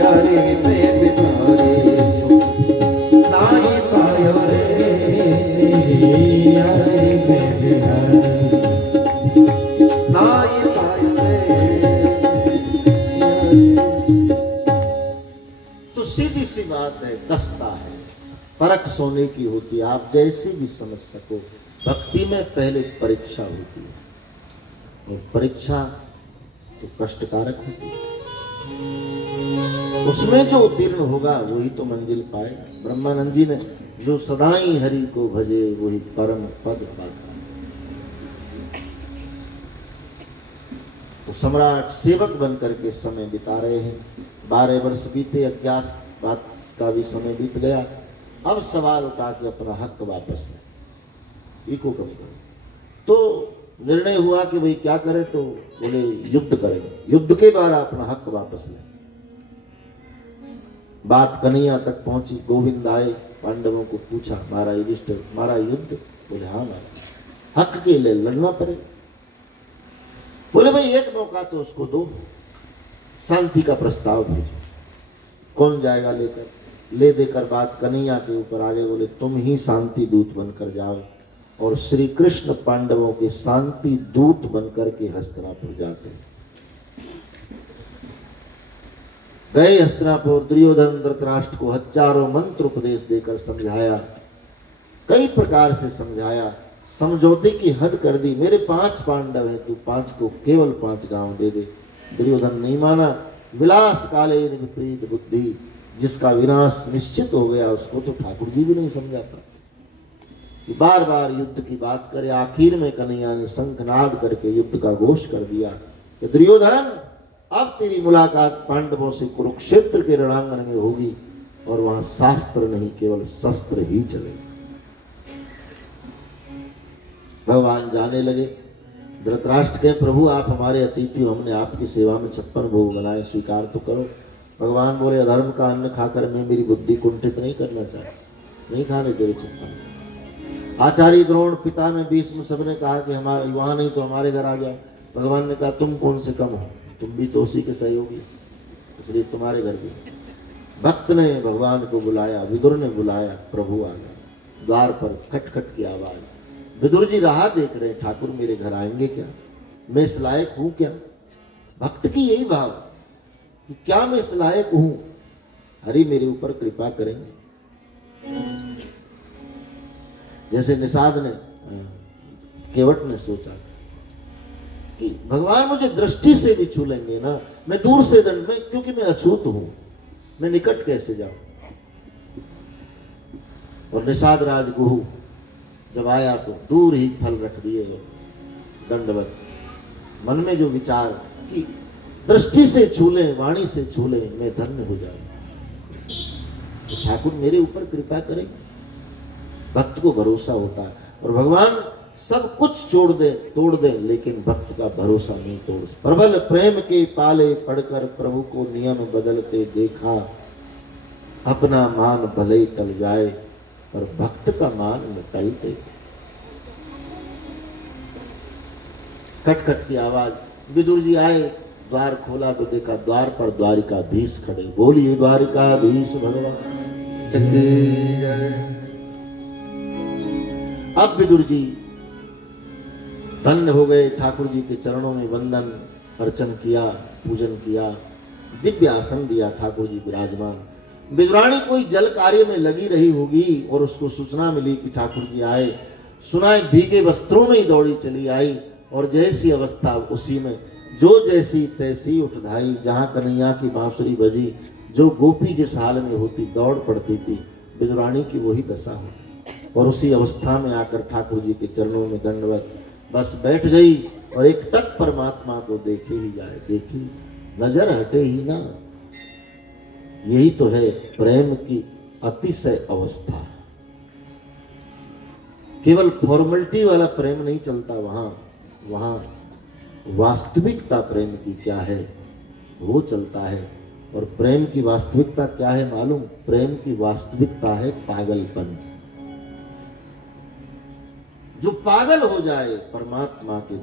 यारी में बिहारी, नाई पायो रे तेरी यारी में बिहारी, नाई पायो रे। तो सीधी सी बात है, कसता है, परख सोने की होती है। आप जैसे भी समझ सको, भक्ति में पहले परीक्षा होती है, और परीक्षा तो कष्टकारक होती है। उसमें जो उत्तीर्ण होगा वही तो मंजिल पाए। ब्रह्मानंद जी ने जो सदाई हरि को भजे वही परम पद पाता। सम्राट सेवक बन करके समय बिता रहे हैं। 12 वर्ष बीते, अज्ञातवास का भी समय बीत गया। अब सवाल उठा के अपना हक वापस लें, इको कम करो। तो निर्णय हुआ कि भाई क्या करें, तो बोले युद्ध करेंगे, युद्ध के द्वारा अपना हक वापस लें। बात कन्हैया तक पहुंची। गोविंद आए, पांडवों को पूछा, हमारा युधिष्ठिर, हमारा युद्ध? बोले हाँ हमारा, हक के लिए लड़ना पड़े। बोले भाई एक मौका तो उसको दो, शांति का प्रस्ताव भेजो। कौन जाएगा लेकर? ले देकर बात कन्हैया के ऊपर आगे। बोले तुम ही शांति दूत बनकर जाओ। और श्री कृष्ण पांडवों के शांति दूत बनकर के हस्तिनापुर जाते हैं। गए हस्तिनापुर, दुर्योधन धृतराष्ट्र को हजारों मंत्र उपदेश देकर समझाया, कई प्रकार से समझाया, समझौते की हद कर दी। मेरे 5 पांडव हैं, तू 5 को केवल 5 गांव दे दे। दुर्योधन नहीं माना। विलास काले विपरीत बुद्धि, जिसका विनाश निश्चित हो गया उसको तो ठाकुर जी भी नहीं समझा पाते। बार बार युद्ध की बात करे। आखिर में कन्हैया ने शंखनाद करके युद्ध का घोष कर दिया कि दुर्योधन, अब तेरी मुलाकात पांडवों से कुरुक्षेत्र के रणांगण में होगी, और वहां शास्त्र नहीं केवल शस्त्र ही चलेगा। भगवान जाने लगे। धृतराष्ट्र के प्रभु आप हमारे अतिथि हो, हमने आपकी सेवा में 56 भोग बनाए, स्वीकार तो करो। भगवान बोले अधर्म का अन्न खाकर मैं मेरी बुद्धि कुंठित नहीं करना चाहता, नहीं खाने तेरे 56। आचार्य द्रोण, पिता में भीष्म, सबने कहा कि हमारे वहां नहीं तो हमारे घर आ जाओ। भगवान ने कहा तुम कौन से कम हो, तुम भी तो उसी के सहयोगी, इसलिए तुम्हारे घर भी। भक्त ने भगवान को बुलाया, विदुर ने बुलाया, प्रभु आ गए। द्वार पर खटखट की आवाज। विदुर जी राह देख रहे, ठाकुर मेरे घर आएंगे क्या, मैं इस लायक हूं क्या? भक्त की यही भाव कि क्या मैं इस लायक हूं, हरि मेरे ऊपर कृपा करेंगे। जैसे निषाद ने, केवट ने सोचा कि भगवान मुझे दृष्टि से भी छू लेंगे ना, मैं दूर से दंड में, क्योंकि मैं अछूत हूं, मैं निकट कैसे जाऊं। और निषाद राज गुहू जब आया तो दूर ही फल रख दिए दंडवत। मन में जो विचार कि दृष्टि से छू ले, वाणी से छू ले, मैं धन्य हो जाऊं, तो ठाकुर मेरे ऊपर कृपा करें। भक्त को भरोसा होता है, और भगवान सब कुछ छोड़ दे, तोड़ दे, लेकिन भक्त का भरोसा नहीं तोड़। प्रबल प्रेम के पाले पढ़कर प्रभु को नियम बदलते देखा, अपना मान भले ही टल जाए, पर भक्त का मान न टलते। खटखट की आवाज। विदुर जी आए, द्वार खोला तो देखा द्वार पर द्वारिकाधीश खड़े। बोलिए द्वारिकाधीश भगवान। अब विदुर जी धन्य हो गए, ठाकुर जी के चरणों में वंदन अर्चन किया, पूजन किया, दिव्य आसन दिया, ठाकुर जी विराजमान। विदुरानी कोई जल कार्य में लगी रही होगी और उसको सूचना मिली कि ठाकुर जी आए। सुनाए भीगे वस्त्रों में ही दौड़ी चली आई, और जैसी अवस्था उसी में, जो जैसी तैसी उठ ढाई। जहां कन्हैया की बांसुरी बजी, जो गोपी जिस हाल में होती दौड़ पड़ती थी, विदुरानी की वही दशा हो। और उसी अवस्था में आकर ठाकुर जी के चरणों में दंडवत बस बैठ गई, और एक टक परमात्मा को देखे ही जाए, देखी नजर हटे ही ना। यही तो है प्रेम की अतिशय अवस्था। केवल फॉर्मेलिटी वाला प्रेम नहीं चलता, वहां वास्तविकता प्रेम की क्या है वो चलता है। और प्रेम की वास्तविकता क्या है मालूम? प्रेम की वास्तविकता है पागलपन। जो पागल हो जाए परमात्मा के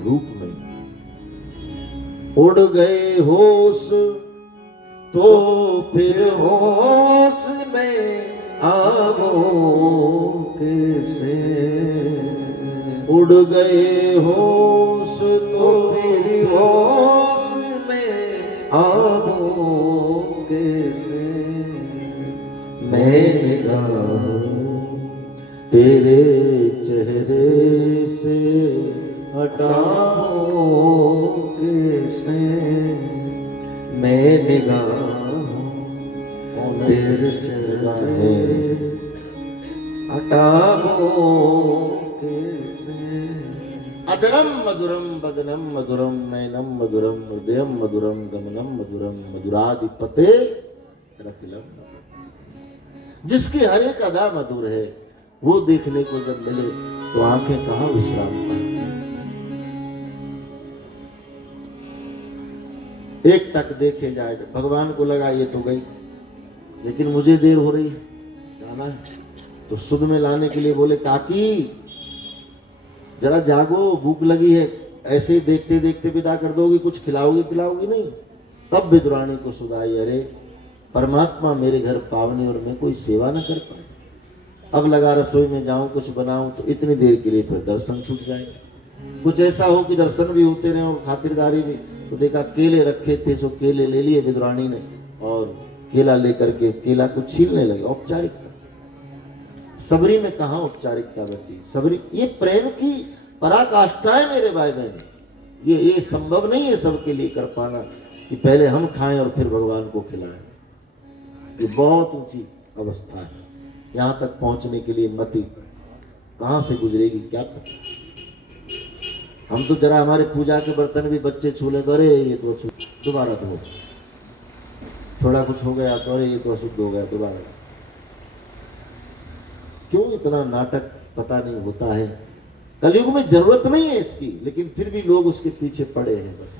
रूप में। उड़ गए होश तो फिर होश में आवो कैसे, उड़ गए होश तो फिर होश में आवो कैसे, मैं निगाहों तेरे चेहरे से हटाओ कैसे, मैं निगाहों तेरे चेहरे हटाओ कैसे। अधरम मधुरम बदनम मधुरम नयनम मधुरम हृदयम मधुरम गमनम मधुरम मधुराधिपते रखिलम। जिसकी हर एक अदा मधुर है, वो देखने को जब मिले तो आंखें कहां विश्राम पाए। एक टक देखे जाए, भगवान को लगा ये तो गई, लेकिन मुझे देर हो रही है, जाना है। तो सुध में लाने के लिए बोले, काकी जरा जागो, भूख लगी है, ऐसे ही देखते देखते विदा कर दोगी, कुछ खिलाओगी पिलाओगी नहीं। तब विदुरानी को सुध आई, अरे परमात्मा मेरे घर पावने और मैं कोई सेवा न कर पाए। अब लगा रसोई में जाऊं, कुछ बनाऊं, तो इतनी देर के लिए फिर दर्शन छूट जाएगा। कुछ ऐसा हो कि दर्शन भी होते रहे और खातिरदारी भी। तो देखा केले रखे थे, सो केले ले लिए विदुरानी ने और केला लेकर के केला को छीलने लगे। औपचारिकता। सबरी में कहाँ औपचारिकता बची? सबरी, ये प्रेम की पराकाष्ठा है मेरे भाई बहन। ये संभव नहीं है सबके लिए कर पाना कि पहले हम खाएं और फिर भगवान को खिलाएं। ये बहुत ऊंची अवस्था है। यहां तक पहुंचने के लिए मति कहां से गुजरेगी क्या पता। हम तो जरा हमारे पूजा के बर्तन भी बच्चे छू ले तो अरे ये तो दोबारा धो, थोड़ा कुछ हो गया तो अरे ये तो अशुद्ध हो गया, दोबारा। क्यों इतना नाटक पता नहीं होता है। कलयुग में जरूरत नहीं है इसकी, लेकिन फिर भी लोग उसके पीछे पड़े हैं बस।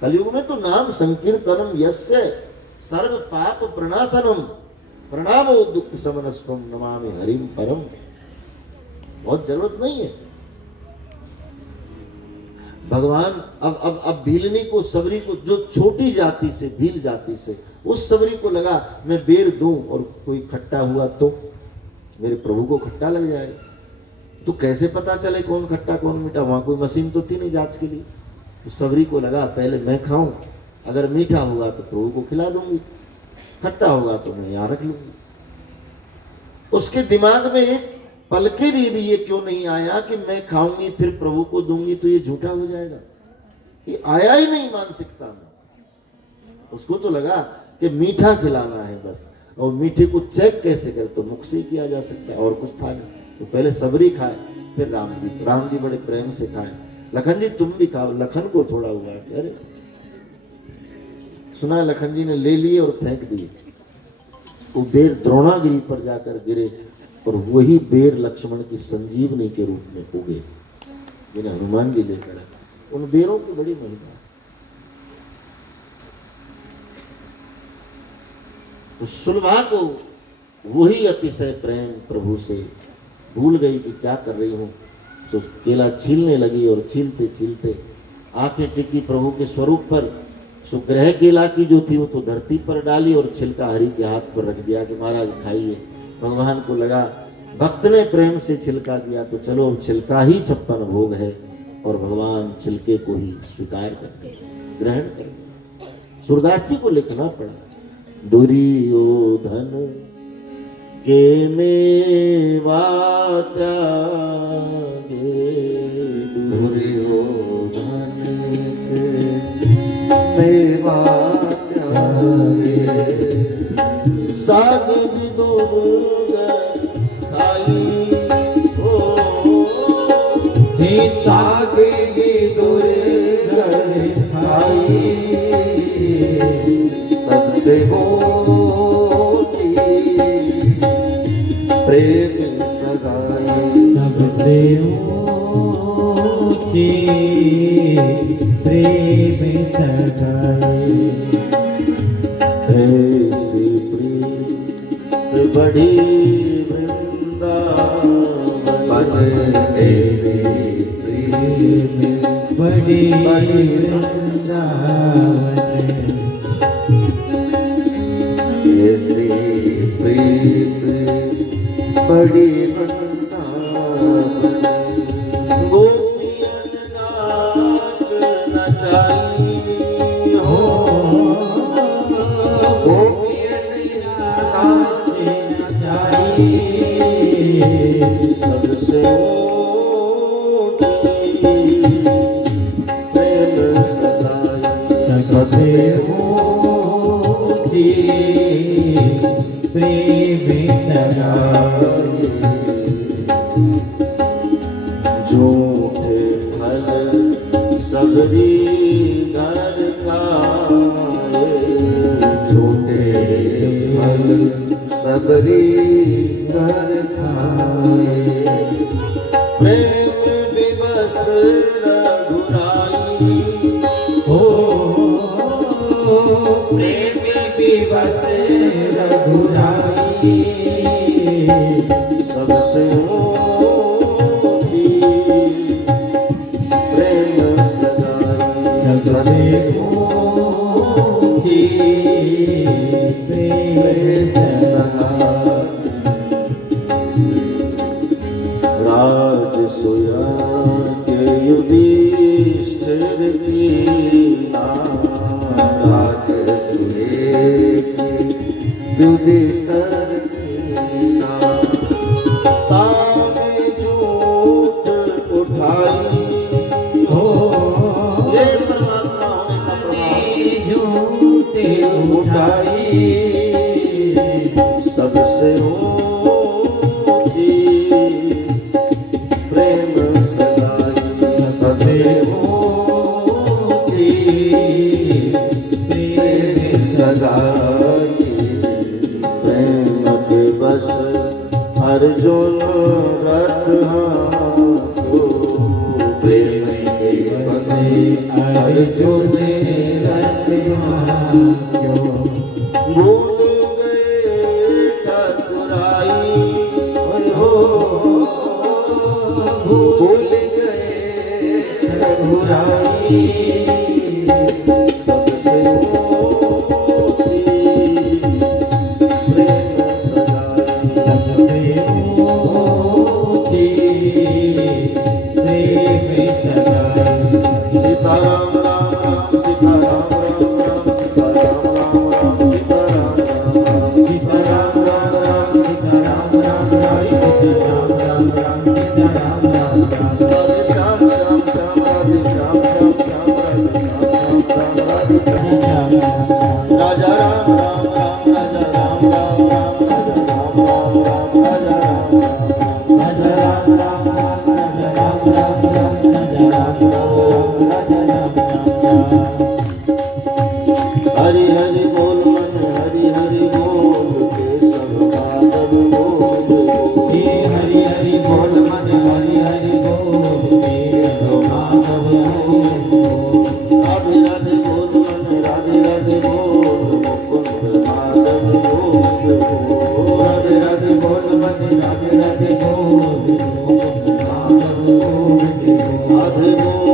कलयुग में तो नाम संकीर्तनम यस्य सर्व पाप प्रणाशनम प्रणामो दुख समनस्वम नमामि हरिम परम। बहुत जरूरत नहीं है। भगवान अब भीलनी को, सबरी को, जो छोटी जाति से, भील जाति से, उस सबरी को लगा मैं बेर दूं और कोई खट्टा हुआ तो मेरे प्रभु को खट्टा लग जाएगा। तो कैसे पता चले कौन खट्टा कौन मीठा? वहां कोई मशीन तो थी नहीं जांच के लिए। तो सबरी को लगा पहले मैं खाऊं, अगर मीठा होगा तो प्रभु को खिला दूंगी, खट्टा होगा तो मैं यहां रख लूंगी। उसके दिमाग में एक पल के लिए भी ये क्यों नहीं आया कि मैं खाऊंगी फिर प्रभु को दूंगी तो ये झूठा हो जाएगा? ये आया ही नहीं मानसिकता में। उसको तो लगा कि मीठा खिलाना है बस, और मीठे को चेक कैसे करे? तो मुख से ही किया जा सकता है, और कुछ था नहीं। तो पहले सबरी खाए, फिर राम जी। राम जी बड़े प्रेम से खाए। लखन जी तुम भी खाओ। लखन को थोड़ा हुआ कि अरे, सुना लखन जी ने ले लिए और फेंक दिए। वो बेर द्रोणागिरी पर जाकर गिरे और वही बेर लक्ष्मण की संजीवनी के रूप में उगे, जिन्हें हनुमान जी लेकर आए। उन बेरों की बड़ी महिमा। तो सुलभा को वही अतिशय प्रेम प्रभु से, भूल गई कि क्या कर रही हूं। तो केला छीलने लगी और छीलते छीलते आंखें टिकी प्रभु के स्वरूप पर। सो ग्रह केला की जो थी वो तो धरती पर डाली और छिलका हरि के हाथ पर रख दिया कि महाराज खाइए। भगवान को लगा भक्त ने प्रेम से छिलका दिया तो चलो अब छिलका ही 56 भोग है, और भगवान छिलके को ही स्वीकार करते, ग्रहण करते। सूरदास जी को लिखना पड़ा, दुर्योधन के मेवा त्यागे, दुर्योधन के मेवा त्यागे, साग विदुर खाई हो, हे साग विदुर खाई सबसे मोटी प्रेम सगाई, सबसे ऊंची प्रेम सगाई। ऐसी प्रीत बड़ी वृंदावन, ऐसी प्रेम बड़ी बड़ी वृंदावन, ऐसी प्रीत बड़ी वृंदावन, गोपियन नाच नचाई हो, गोपियन नाच नचाई, सबसे ऊंची प्रेम सगाई, सबसे ऊंची प्रेम सगाई। झूठे सबरी घर खाए, छोटे फल सबरी घर खाए, प्रेम विवश रघुराई, हो प्रेम विवश रघुराई, सबसे ऊंची प्रेम सगाई, सबसे ऊंची प्रेम सगाई। राजसुया के युधिष्ठिर की राज तुझे युधिष्ठिर कीना, ताम झूठ उठाई, हो ये परमात्मा होने का प्रमाण। झूठे उठाई, सबसे ऊंची प्रेम सगाई, सबसे ऊंची प्रेम सगाई, प्रेम के बस अर्जुन रथ हाथों, प्रेम के बसे अर्जुन रथ क्यों भूल गए ठकुराई, हो भूल गए रघुराई, सबसे ऊंची प्रेम सगाई, सबसे ऊंची प्रेम सगाई। सीताराम राम राम सीताराम राम राम सीताराम राम राम सीताराम राम राम सीताराम राम राम सीताराम राम राम सीताराम राम राम सीताराम राम राम। राधे श्याम श्याम श्याम राधे श्याम श्याम श्याम राधे श्याम श्याम श्याम राधे श्याम। राजा राम राम राम राजा राम राम राम राजा राम राम राम राजा राम राम राजा राम राम राम राजा राम राम राम राजा राम राम राजा राम राम। हरि हरि बोल मन हरि हरि बोल के सब माधव बोल हे हरि हरि बोल मन हरि हरि बोल के सब माधव बोल। राधे राधे बोल मन राधे राधे बोल मुकुंद माधव बोल राधे राधे बोल मन राधे राधे बोल मुकुंद माधव बोल। राधे बोल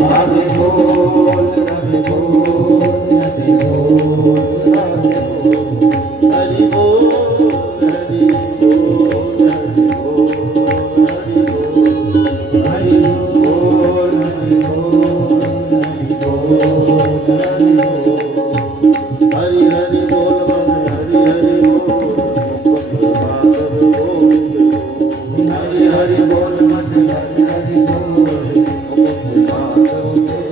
राधे बोल राधे बोल राधे बोल राधे बोल राधे बोल। हरि बोल हरि बोल हरि बोल हरि बोल हरि बोल हरि बोल हरि बोल हरि बोल। हरि हरि बोल मन हरि हरि बोल मुकुंद माधव बोल हरि हरि बोल मन हरि हरि बोल मुकुंद माधव बोल।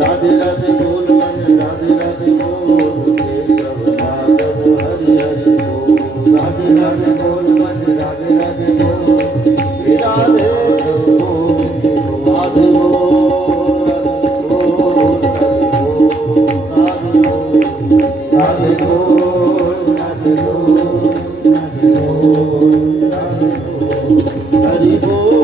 राधे राधे बोल मन राधे राधे बोल केशव माधव हरि हरि बोल राधे राधे बोल मन राधे राधे बोल राधे बोल राधे बोल राधे बोल राधे बोल राधे बोल राधे बोल। हरि बोल